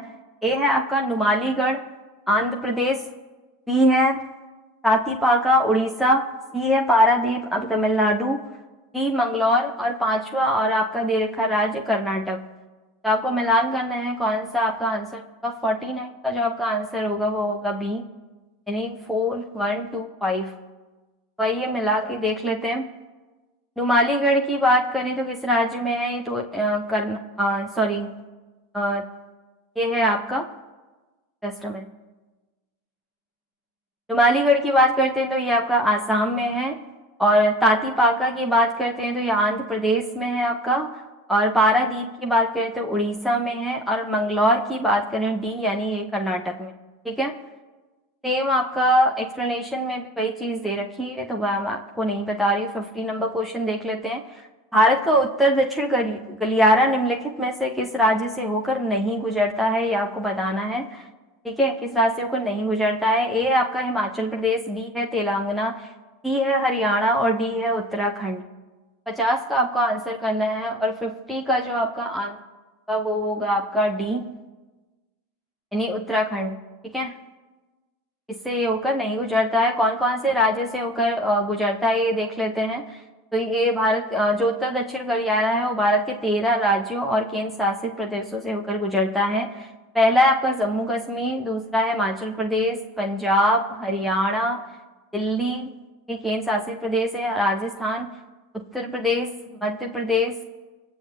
ए है आपका नुमालीगढ़, आंध्र प्रदेश, बी है तातीपाका, उड़ीसा, सी है पारादीप, अब तमिलनाडु, डी मंगलौर और पांचवा और आपका दे रखा राज्य कर्नाटक। तो आपको मिलान करना है कौन सा आपका आंसर होगा। 49 का जो आपका आंसर होगा वो होगा बी, यानी 4 1 2 5। वही ये मिला के देख लेते हैं। नुमालीगढ़ की बात करें तो किस राज्य में है ये, तो सॉरी, ये है आपका, जस्ट अ मिनट, नुमालीगढ़ की बात करते हैं तो ये आपका आसाम में है, और तातीपाका की बात करते हैं तो ये आंध्र प्रदेश में है आपका, और पारादीप की बात करें तो उड़ीसा में है, और मंगलौर की बात करें डी यानी ये कर्नाटक में। ठीक है, सेम आपका एक्सप्लेनेशन में भी वही चीज दे रखी है तो वह मैं आपको नहीं बता रही हूँ। 50 नंबर क्वेश्चन देख लेते हैं। भारत का उत्तर दक्षिण गलियारा निम्नलिखित में से किस राज्य से होकर नहीं गुजरता है, ये आपको बताना है। ठीक है, किस राज्य से होकर नहीं गुजरता है। ए है आपका हिमाचल प्रदेश, बी है तेलंगाना, सी है हरियाणा और डी है उत्तराखंड। 50 का आपका आंसर करना है, और 50 का जो आपका आंसर वो होगा आपका डी, यानी उत्तराखंड। ठीक है, इससे ये होकर नहीं गुजरता है। कौन कौन से राज्य से होकर गुजरता है ये देख लेते हैं। तो ये भारत जो उत्तर दक्षिण गलियारा है वो भारत के 13 राज्यों और केंद्र शासित प्रदेशों से होकर गुजरता है। पहला है आपका जम्मू कश्मीर, दूसरा है हिमाचल प्रदेश, पंजाब, हरियाणा, दिल्ली के केंद्र शासित प्रदेश है, राजस्थान, उत्तर प्रदेश, मध्य प्रदेश,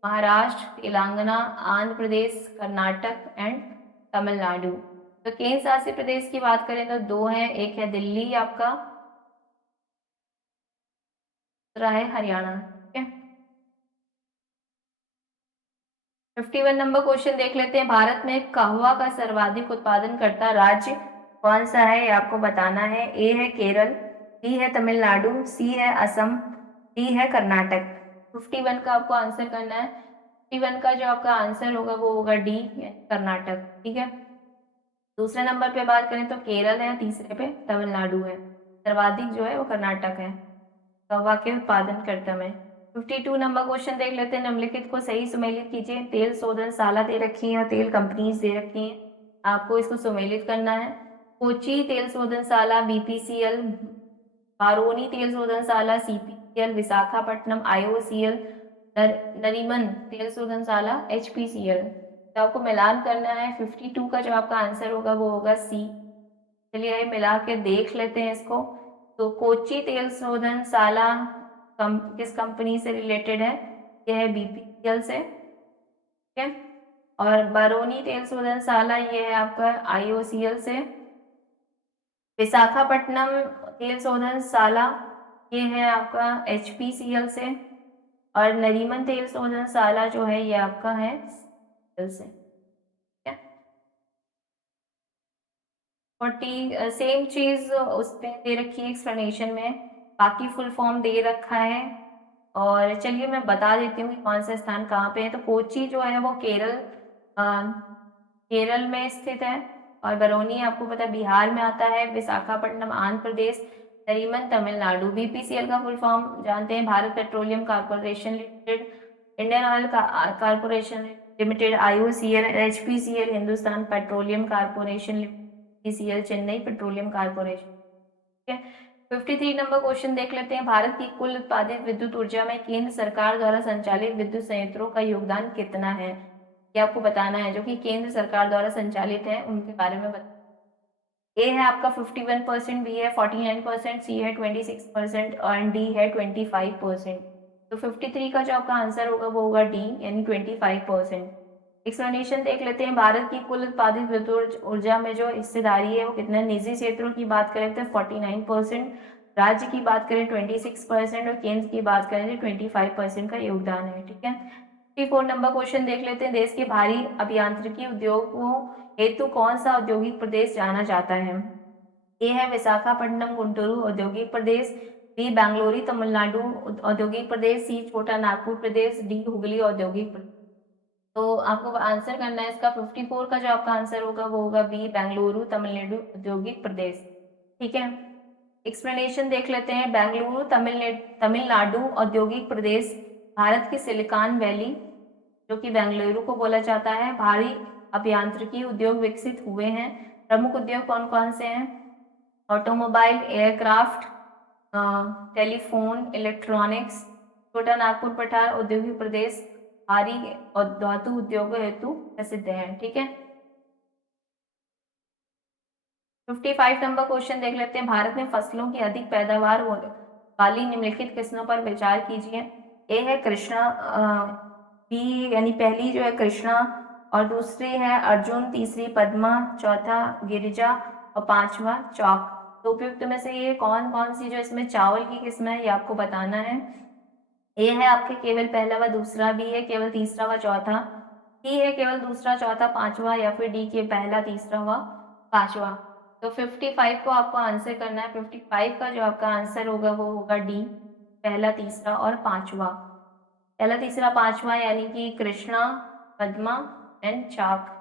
महाराष्ट्र, तेलंगाना, आंध्र प्रदेश, कर्नाटक एंड तमिलनाडु। तो केंद्र शासित प्रदेश की बात करें तो दो है, एक है दिल्ली आपका, दूसरा है हरियाणा। ठीक है, 51 नंबर क्वेश्चन देख लेते हैं। भारत में कहवा का सर्वाधिक उत्पादन करता राज्य कौन सा है, ये आपको बताना है। ए है केरल, बी है तमिलनाडु, सी है असम, डी है कर्नाटक। 51 का आपको आंसर करना है। 51 का जो आपका आंसर होगा वो होगा डी, कर्नाटक। ठीक है, दूसरे नंबर पे बात करें तो केरल है, तीसरे पे तमिलनाडु है, सर्वाधिक जो है वो कर्नाटक है कहवा के उत्पादन करता में। 52 नंबर क्वेश्चन देख लेते हैं। निम्नलिखित को सही सुमेलित कीजिए। तेल शोधनशाला दे रखी है और तेल कंपनीज दे रखी हैं, आपको इसको सुमेलित करना है। कोची तेल शोधनशाला बीपीसीएल, बारोनी तेल शोधनशाला सीपीसीएल, विशाखापट्टनम आईओसीएल, नरीमन तेल शोधनशाला एचपीसीएल। तो आपको मिलान करना है। 52 का जो आपका आंसर होगा वो होगा सी। चलिए मिला के देख लेते हैं इसको। तो कोची तेल शोधनशाला किस कंपनी से रिलेटेड है, यह है बीपीसीएल से। ठीक है, और बारोनी तेल शोधनशाला ये है आपका आईओसीएल से। विशाखापट्टनम तेल शोधनशाला ये है आपका एचपीसीएल से, और नरीमन तेल शोधनशाला जो है ये आपका है CL से। 40 सेम चीज उसमें दे रखी है एक्सप्लेनेशन में, बाकी फुल फॉर्म दे रखा है। और चलिए मैं बता देती हूँ कि कौन सा स्थान कहाँ पे है। तो कोची जो है वो केरल में स्थित है, और बरौनी आपको पता है बिहार में आता है, विशाखापट्टनम आंध्र प्रदेश, नरीमन तमिलनाडु। बीपीसीएल का फुल फॉर्म जानते हैं, Bharat petroleum corporation limited. Indian oil corporation limited, IOCL, HPCL Hindustan petroleum corporation, PCL Chennai petroleum corporation. ठीक है, 53 नंबर क्वेश्चन देख लेते हैं। भारत की कुल उत्पादित विद्युत ऊर्जा में केंद्र सरकार द्वारा संचालित विद्युत संयंत्रों का योगदान कितना है, ये आपको बताना है। जो कि केंद्र सरकार द्वारा संचालित है उनके बारे में बता। ए है आपका 51%, बी है 49%, सी है 26% और डी है 25%। तो 53 का जो आपका आंसर होगा वो होगा डी, यानी 25%। एक्सप्लेनेशन देख लेते हैं। भारत की कुल उत्पादित विद्युत ऊर्जा में जो हिस्सेदारी है वो कितना, निजी क्षेत्रों की बात करें तो 49%, राज्य की बात करें 26% और केंद्र की बात करें तो 25% का योगदान है। ठीक है, 54 नंबर क्वेश्चन देख लेते हैं। देश के भारी अभियांत्रिकी उद्योगों हेतु कौन सा औद्योगिक प्रदेश जाना जाता है। ए है विशाखापट्टनम गुंटूरू औद्योगिक प्रदेश, बी बेंगलुरु तमिलनाडु औद्योगिक प्रदेश, सी छोटा नागपुर प्रदेश, डी हुगली औद्योगिक प्रदेश। तो आपको आंसर करना है इसका 54 का जो आपका आंसर होगा वो होगा बी बेंगलुरु तमिलनाडु औद्योगिक प्रदेश। ठीक है, एक्सप्लेनेशन देख लेते हैं। बेंगलुरु तमिलनाडु औद्योगिक प्रदेश भारत की सिलिकॉन वैली, जो कि बेंगलुरु को बोला जाता है, भारी अभियांत्रिकी उद्योग विकसित हुए हैं। प्रमुख उद्योग कौन कौन से हैं, ऑटोमोबाइल, एयरक्राफ्ट, टेलीफोन, इलेक्ट्रॉनिक्स। छोटा नागपुर पठार औद्योगिक प्रदेश भारी और धातु उद्योगों हेतु प्रसिद्ध है। ठीक है, 55 नंबर क्वेश्चन देख लेते हैं। भारत में फसलों की अधिक पैदावार वाली निम्नलिखित किस्मों पर विचार कीजिए। ए है कृष्णा, बी यानी पहली जो है कृष्णा और दूसरी है अर्जुन, तीसरी पद्मा, चौथा गिरिजा और पांचवा चौक। तो उपयुक्त में से ये कौन कौन सी जो इसमें चावल की किस्म है ये आपको बताना है। ए है आपके केवल पहला व दूसरा, बी है केवल तीसरा व चौथा, सी है केवल दूसरा चौथा पांचवा, या फिर डी के पहला तीसरा व पांचवा। तो 55 को आपको आंसर करना है। 55 का जो आपका आंसर होगा वो होगा डी, पहला तीसरा और पांचवा। पहला तीसरा पांचवा यानी कि कृष्णा, पद्मा एंड चाक,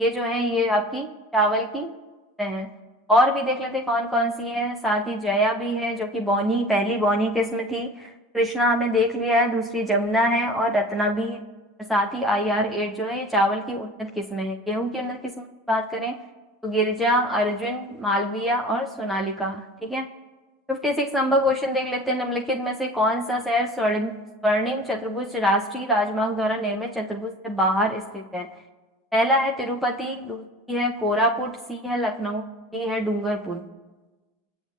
ये जो है ये आपकी चावल की है। और भी देख लेते कौन कौन सी है। साथ ही जया भी है जो कि बौनी, पहली बौनी किस्म थी। कृष्णा हमने देख लिया है, दूसरी जमुना है और रत्ना भी है। साथ ही IR8 जो है ये चावल की उन्नत किस्म है। गेहूं की उन्नत किस्म की बात करें तो गिरिजा, अर्जुन, मालविया और सोनालिका। ठीक है, 56 नंबर क्वेश्चन देख लेते हैं। निम्नलिखित में से कौन सा शहर स्वर्णिम चतुर्भुज राष्ट्रीय राजमार्ग द्वारा निर्मित चतुर्भुज से बाहर स्थित है। पहला है तिरुपति, दूसरी है कोरापुट, सी है लखनऊ, डी है डूंगरपुर।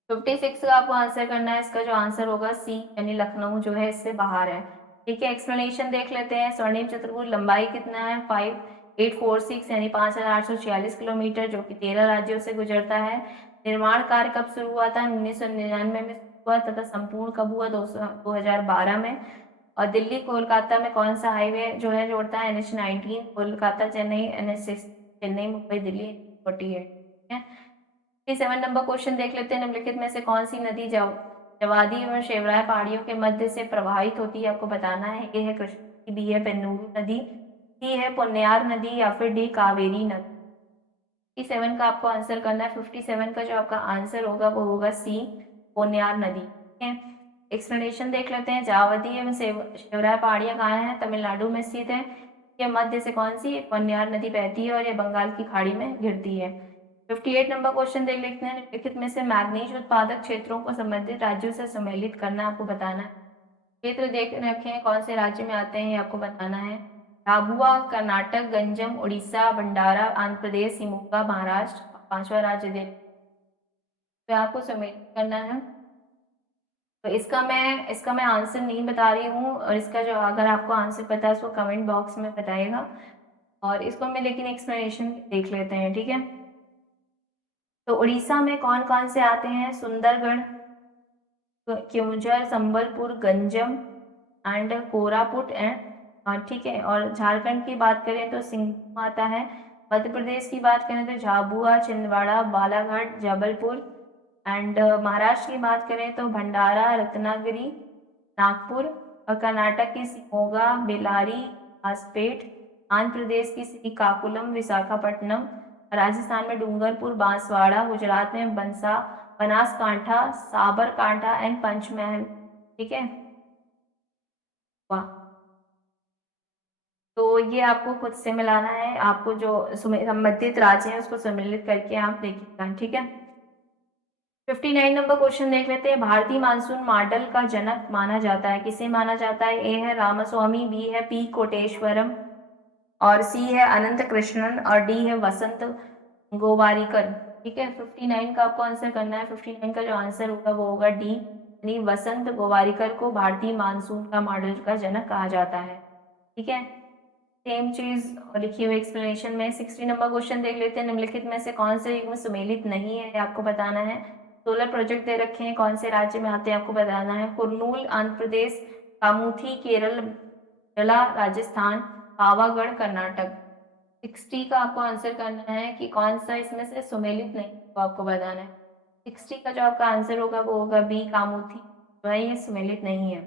56 का आपको आंसर करना है। इसका जो आंसर होगा सी, यानी लखनऊ जो है इससे बाहर है। ठीक है, एक्सप्लेनेशन देख लेते हैं। स्वर्णिम चतुर्भुज लंबाई कितना है, 5846 यानी 5846 किलोमीटर, जो कि 13 राज्यों से गुजरता है। निर्माण कार्य कब शुरू हुआ था, 1999 में हुआ तथा संपूर्ण कब हुआ, 2012 में। और दिल्ली कोलकाता में कौन सा हाईवे जो है जोड़ता है, NH19, कोलकाता चेन्नई, NH6 चेन्नई मुंबई दिल्ली 48। ठीक है, 57 नंबर क्वेश्चन देख लेते हैं। निम्नलिखित में से कौन सी नदी जवादी और शेवराय पहाड़ियों के मध्य से प्रवाहित होती है, आपको बताना है। ए है कृष्णा, बी है पेन्नूर नदी, सी है पोन्नयार नदी या फिर डी कावेरी नदी। 57 का आपको आंसर करना है। 57 का जो आपका आंसर होगा वो होगा सी, पोन्नयार नदी। ठीक है, एक्सप्लेनेशन देख लेते हैं। जावदी एवं शेवराय पहाड़ियां कहाँ हैं, तमिलनाडु में स्थित है। ये मध्य से कौन सी पोन्नयार नदी बहती है और ये बंगाल की खाड़ी में गिरती है। 58 नंबर क्वेश्चन देख लेते हैं। निम्नलिखित में से मैग्नीज उत्पादक क्षेत्रों को संबंधित राज्यों से सम्मिलित करना आपको बताना है। क्षेत्र देख रखे हैं कौन से राज्य में आते हैं ये आपको बताना है। झाबुआ कर्नाटक, गंजम उड़ीसा, भंडारा आंध्र प्रदेश, शिमोगा महाराष्ट्र, पांचवा राज्य दे तो आपको सम्मिलित करना है। तो इसका मैं आंसर नहीं बता रही हूँ, और इसका जो अगर आपको आंसर पता है उसको कमेंट बॉक्स में बताइएगा। और इसको मैं लेकिन एक्सप्लेनेशन देख लेते हैं। ठीक है, तो उड़ीसा में कौन कौन से आते हैं, सुंदरगढ़, केवंझर, संबलपुर, गंजम एंड कोरापुट एंड ठीक है। और झारखंड की बात करें तो सिंगभूम आता है। मध्य प्रदेश की बात करें तो झाबुआ, छिंदवाड़ा, बालाघाट, जबलपुर एंड महाराष्ट्र की बात करें तो भंडारा, रत्नागिरी, नागपुर। और कर्नाटक की शिमोगा, बेलारी, हासपेट। आंध्र प्रदेश की श्रीकाकुलम, विशाखापट्टनम। राजस्थान में डूंगरपुर, बांसवाड़ा। गुजरात में बनासकांठा, साबरकांठा एंड पंचमहल। ठीक है, वाह। तो ये आपको खुद से मिलाना है, आपको जो संबंधित राज्य है उसको सम्मिलित करके आप देखिएगा, ठीक है। 59 नंबर क्वेश्चन देख लेते हैं। भारतीय मानसून मॉडल का जनक माना जाता है, किसे माना जाता है? ए है रामास्वामी, बी है पी कोटेश्वरम, और सी है अनंत कृष्णन, और डी है वसंत गोवारिकर। ठीक है, 59 का आपको आंसर करना है। 59 का जो आंसर होगा वो होगा डी, यानी वसंत गोवारिकर को भारतीय मानसून का मॉडल का जनक कहा जाता है। ठीक है, सेम चीज लिखी हुई एक्सप्लेनेशन में। 60 नंबर क्वेश्चन देख लेते हैं। निम्नलिखित में से कौन से युग्म सुमेलित नहीं है, आपको बताना है। 16 प्रोजेक्ट दे रखे हैं, कौन से राज्य में आते हैं आपको बताना है। कुरनूल आंध्र प्रदेश, कामुथी केरल, डला राजस्थान, पावागढ़ कर्नाटक। 60 का आपको आंसर करना है कि कौन सा इसमें से सुमेलित नहीं है, तो आपको बताना है। 60 का जो आपका आंसर होगा वो होगा बी, कामुथी, जो है ये सुमेलित नहीं है।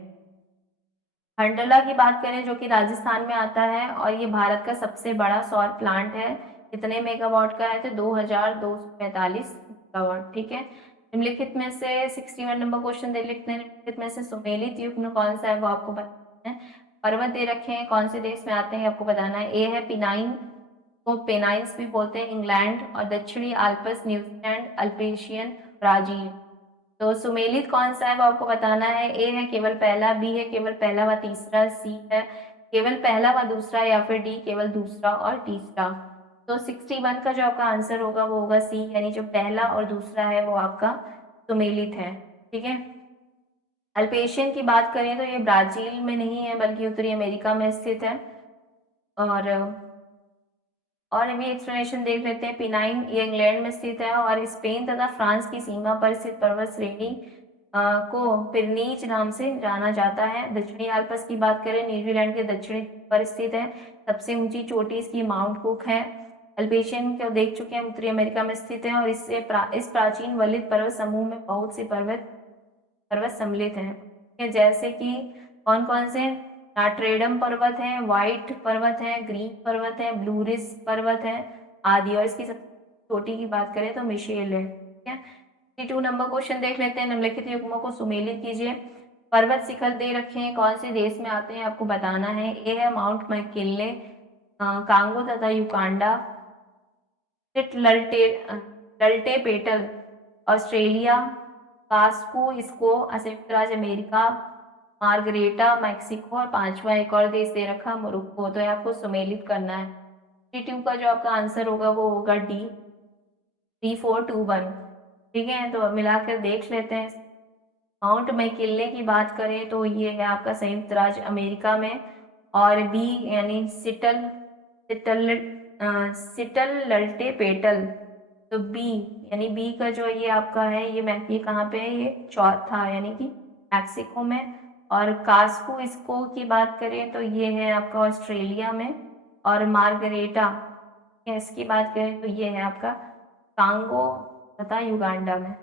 खंडला की बात करें जो कि राजस्थान में आता है, और ये भारत का सबसे बड़ा सौर प्लांट है। कितने मेगावाट का है? तो 2245 मेगावाट। ठीक है, निम्नलिखित में से 61 नंबर क्वेश्चन दे लिखते हैं। निम्नलिखित में से सुमेलित युग्म कौन सा है वो आपको बताना है। पर्वत दे रखे हैं, कौन से देश में आते हैं आपको बताना है। ए है पिनाइन, को पेनाइन्स भी बोलते हैं, इंग्लैंड, और दक्षिणी आल्प्स न्यूजीलैंड, अल्पेशियन ब्राजील। तो सुमेलित कौन सा है वो आपको बताना है। ए है केवल पहला, बी है केवल पहला व तीसरा, सी है केवल पहला व दूसरा, या फिर डी केवल दूसरा और तीसरा। तो 61 का जो आपका आंसर होगा वो होगा सी, यानी जो पहला और दूसरा है वो आपका सुमेलित है। ठीक है, अल्पेशियन की बात करें तो ये ब्राजील में नहीं है बल्कि उत्तरी अमेरिका में स्थित है। और अभी एक्सप्लेनेशन देख लेते हैं। पिनाइन ये इंग्लैंड में स्थित है और स्पेन तथा फ्रांस की सीमा पर स्थित पर्वत श्रेणी को पिरनीज नाम से जाना जाता है। दक्षिणी आल्प्स की बात करें, न्यूजीलैंड के दक्षिणी पर स्थित है। सबसे ऊंची चोटी इसकी माउंट कुक है। अल्पेशियन को देख चुके हैं, उत्तरी अमेरिका में स्थित है, और इस प्राचीन वलित पर्वत समूह में बहुत से पर्वत पर्वत सम्मिलित हैं, जैसे कि कौन कौन से? नाट्रेडम पर्वत है, व्हाइट पर्वत है, ग्रीन पर्वत है, ब्लू रिज पर्वत है आदि। और इसकी सबसे छोटी की बात करें तो मिशेल है। ठीक है, 52 नंबर क्वेश्चन देख लेते हैं। निम्नलिखित युग्मों को सुमेलित कीजिए। पर्वत शिखर दे रखे हैं, कौन से देश में आते हैं आपको बताना है। ए है माउंट मैकिन्ले, कांगो तथा युगांडा, लल्टे लल्टे पेटल ऑस्ट्रेलिया, कास्को इसको संयुक्त राज्य अमेरिका, मार्गरेटा मैक्सिको, और पांचवा एक और देश दे रखा मोरक्को। तो ये आपको सुमेलित करना है। 52 का जो आपका आंसर होगा वो होगा डी, 3421। ठीक है, तो मिलाकर देख लेते हैं। माउंट मैकिन्ले की बात करें तो ये है आपका संयुक्त राज्य अमेरिका में, और बी यानी सिटल सिटल लल्टे पेटल, तो बी यानी बी का जो ये आपका है ये कहाँ पे है? ये चौथा यानी कि मैक्सिको में। और कास्को इसको की बात करें तो ये है आपका ऑस्ट्रेलिया में। और मार्गरेटा इसकी बात करें तो ये है आपका कांगो तथा युगांडा में।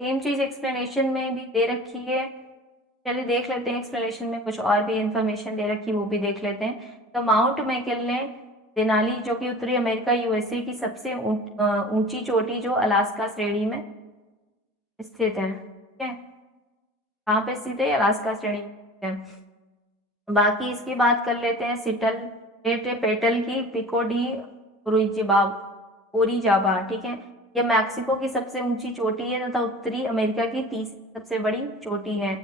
सेम चीज एक्सप्लेनेशन में भी दे रखी है। चलिए देख लेते हैं, एक्सप्लेनेशन में कुछ और भी इंफॉर्मेशन दे रखी है वो भी देख लेते हैं। तो माउंट मैकिन्ले देनाली जो कि उत्तरी अमेरिका यूएसए की सबसे ऊंची चोटी जो अलास्का श्रेणी में स्थित है। ठीक है, कहाँ पे स्थित है? अलास्का श्रेणी में है। बाकी इसकी बात कर लेते हैं। सिटल पेटल की पिको डी ओरिजाबा। ठीक है, यह मैक्सिको की सबसे ऊंची चोटी है तथा उत्तरी अमेरिका की तीसरी सबसे बड़ी चोटी है।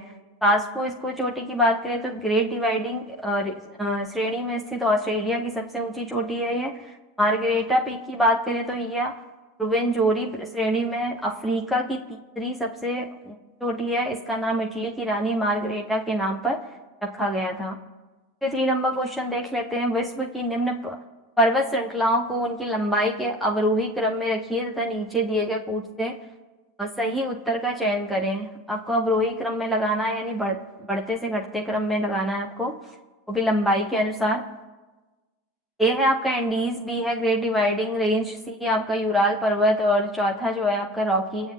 कास्को इसको चोटी की बात करें तो ग्रेट डिवाइडिंग श्रेणी में स्थित ऑस्ट्रेलिया की सबसे ऊंची चोटी है ये। मार्गरेटा पीक की बात करें तो यह रुवेंजोरी श्रेणी में अफ्रीका की तीसरी सबसे चोटी है। इसका नाम इटली की रानी मार्गरेटा के नाम पर रखा गया था। 3 नंबर क्वेश्चन देख लेते हैं। विश्व की निम्न पर्वत श्रृंखलाओं को उनकी लंबाई के अवरोही क्रम में रखिए तथा नीचे दिए गए कूट से सही उत्तर का चयन करें। आपको अवरोही क्रम में लगाना है, यानी बढ़ते से घटते क्रम में लगाना है आपको, वो भी लंबाई के अनुसार। ए है आपका एंडीज, बी है ग्रेट डिवाइडिंग रेंज, सी आपका यूराल पर्वत, और चौथा जो है आपका रॉकी है।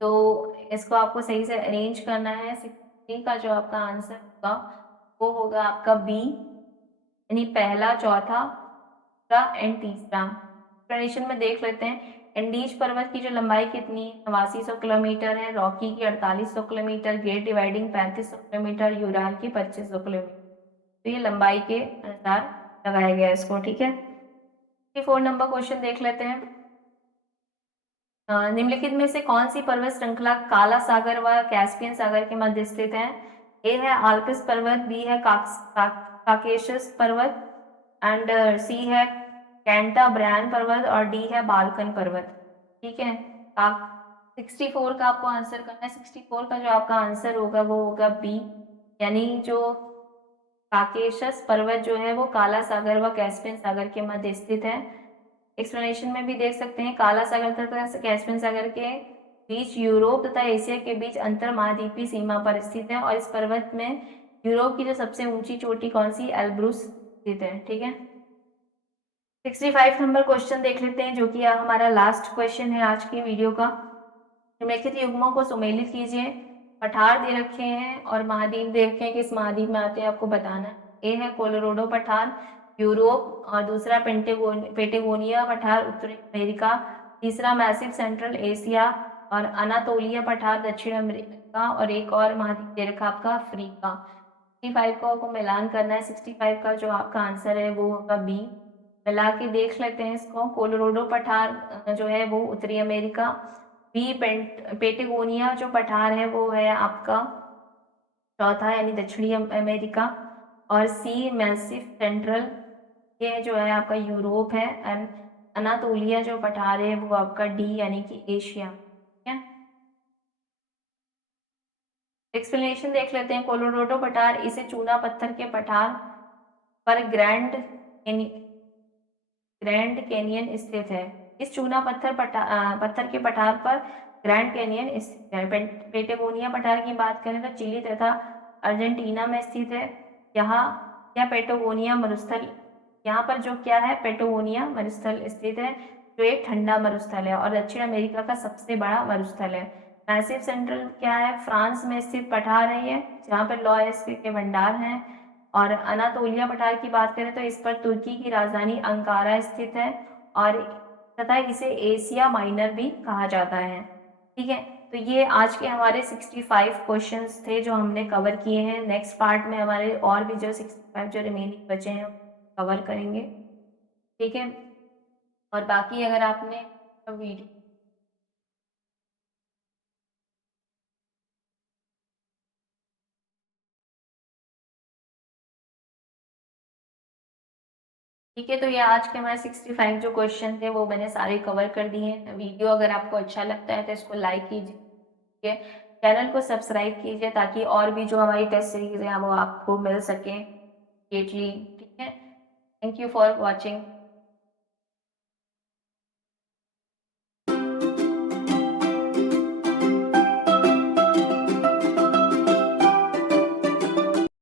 तो इसको आपको सही से अरेंज करना है। 60 का जो आपका आंसर होगा वो होगा आपका बी, यानी पहला, चौथा, दूसरा एंड तीसरा। एक्सप्लेनेशन में देख लेते हैं। एंडीज पर्वत की जो लंबाई कितनी 8900 किलोमीटर है, रॉकी की 4800 kilometre, great dividing 3500 kilometre, Ural की 2500 किलोमीटर। तो ये लंबाई के अनुसार लगाया गया इसको, ठीक है। 4 नंबर क्वेश्चन देख लेते हैं। निम्नलिखित में से कौन सी पर्वत श्रृंखला काला सागर व कैस्पियन सागर के मध्य स्थित है? ए है आल्प्स पर्वत, बी है काकेशस पर्वत एंड सी है कैंटाब्रयान पर्वत और डी है बाल्कन पर्वत, ठीक है। 64 का आपको आंसर करना है। 64 का जो आपका आंसर होगा वो होगा बी, यानी जो काकेशस पर्वत जो है वो काला सागर व कैस्पियन सागर के मध्य स्थित है। एक्सप्लेनेशन में भी देख सकते हैं, काला सागर तथा कैस्पियन सागर के बीच यूरोप तथा एशिया के बीच अंतर महाद्वीपीय सीमा पर स्थित है और इस पर्वत में यूरोप की जो सबसे ऊंची चोटी कौन सी एल्ब्रूस स्थित है, ठीक है। 65 नंबर क्वेश्चन देख लेते हैं जो कि हमारा लास्ट क्वेश्चन है आज की वीडियो का। निम्नलिखित युग्मों को सुमेलित कीजिए। पठार दे रखे हैं और महाद्वीप दे रखे हैं, किस महाद्वीप में आते हैं आपको बताना है। ए है कोलोराडो पठार यूरोप और दूसरा पेटेगोनिया पठार उत्तरी अमेरिका, तीसरा मैसिव सेंट्रल एशिया और अनातोलिया पठार दक्षिण अमेरिका और एक और महाद्वीप दे रखा आपका अफ्रीका। 65 को मिलान करना है। 65 का जो आपका आंसर है वो होगा बी। मिला के देख लेते हैं इसको। कोलोराडो पठार जो है वो उत्तरी अमेरिका, बी पेटेगोनिया जो पठार है वो है आपका चौथा यानी दक्षिणी अमेरिका और सी मैसिव सेंट्रल ये जो है आपका यूरोप है एंड अनातोलिया जो पठार है वो आपका डी यानी कि एशिया, ठीक है। एक्सप्लेनेशन देख लेते हैं। कोलोराडो पठार इसे चूना पत्थर के पठार पर ग्रैंड कैनियन स्थित है। इस चूना पत्थर के पठार पर ग्रैंड कैनियन स्थित है। पेटेगोनिया पठार की बात करें तो चिली तथा अर्जेंटीना में स्थित है। यहाँ यह पेटागोनिया मरुस्थल यहाँ पर जो क्या है पेटागोनिया मरुस्थल स्थित है जो एक ठंडा मरुस्थल है और दक्षिण अमेरिका का सबसे बड़ा मरुस्थल है। मैसिव सेंट्रल क्या है फ्रांस में स्थित पठार है ये, जहाँ पर लॉयस के भंडार हैं। और अनातोलिया पठार की बात करें तो इस पर तुर्की की राजधानी अंकारा स्थित है और तथा इसे एशिया माइनर भी कहा जाता है, ठीक है। तो ये आज के हमारे 65 क्वेश्चंस थे जो हमने कवर किए हैं। नेक्स्ट पार्ट में हमारे और भी जो 65 जो रिमेनिंग बचे हैं कवर करेंगे, ठीक है। और बाकी अगर आपने वीडियो ठीक है, तो ये आज के हमारे 65 जो क्वेश्चन थे वो मैंने सारे कवर कर दिए हैं। वीडियो अगर आपको अच्छा लगता है तो इसको लाइक कीजिए, चैनल को सब्सक्राइब कीजिए ताकि और भी जो हमारी टेस्ट सीरीज है वो आपको मिल सके, ठीक है। Thank you for watching.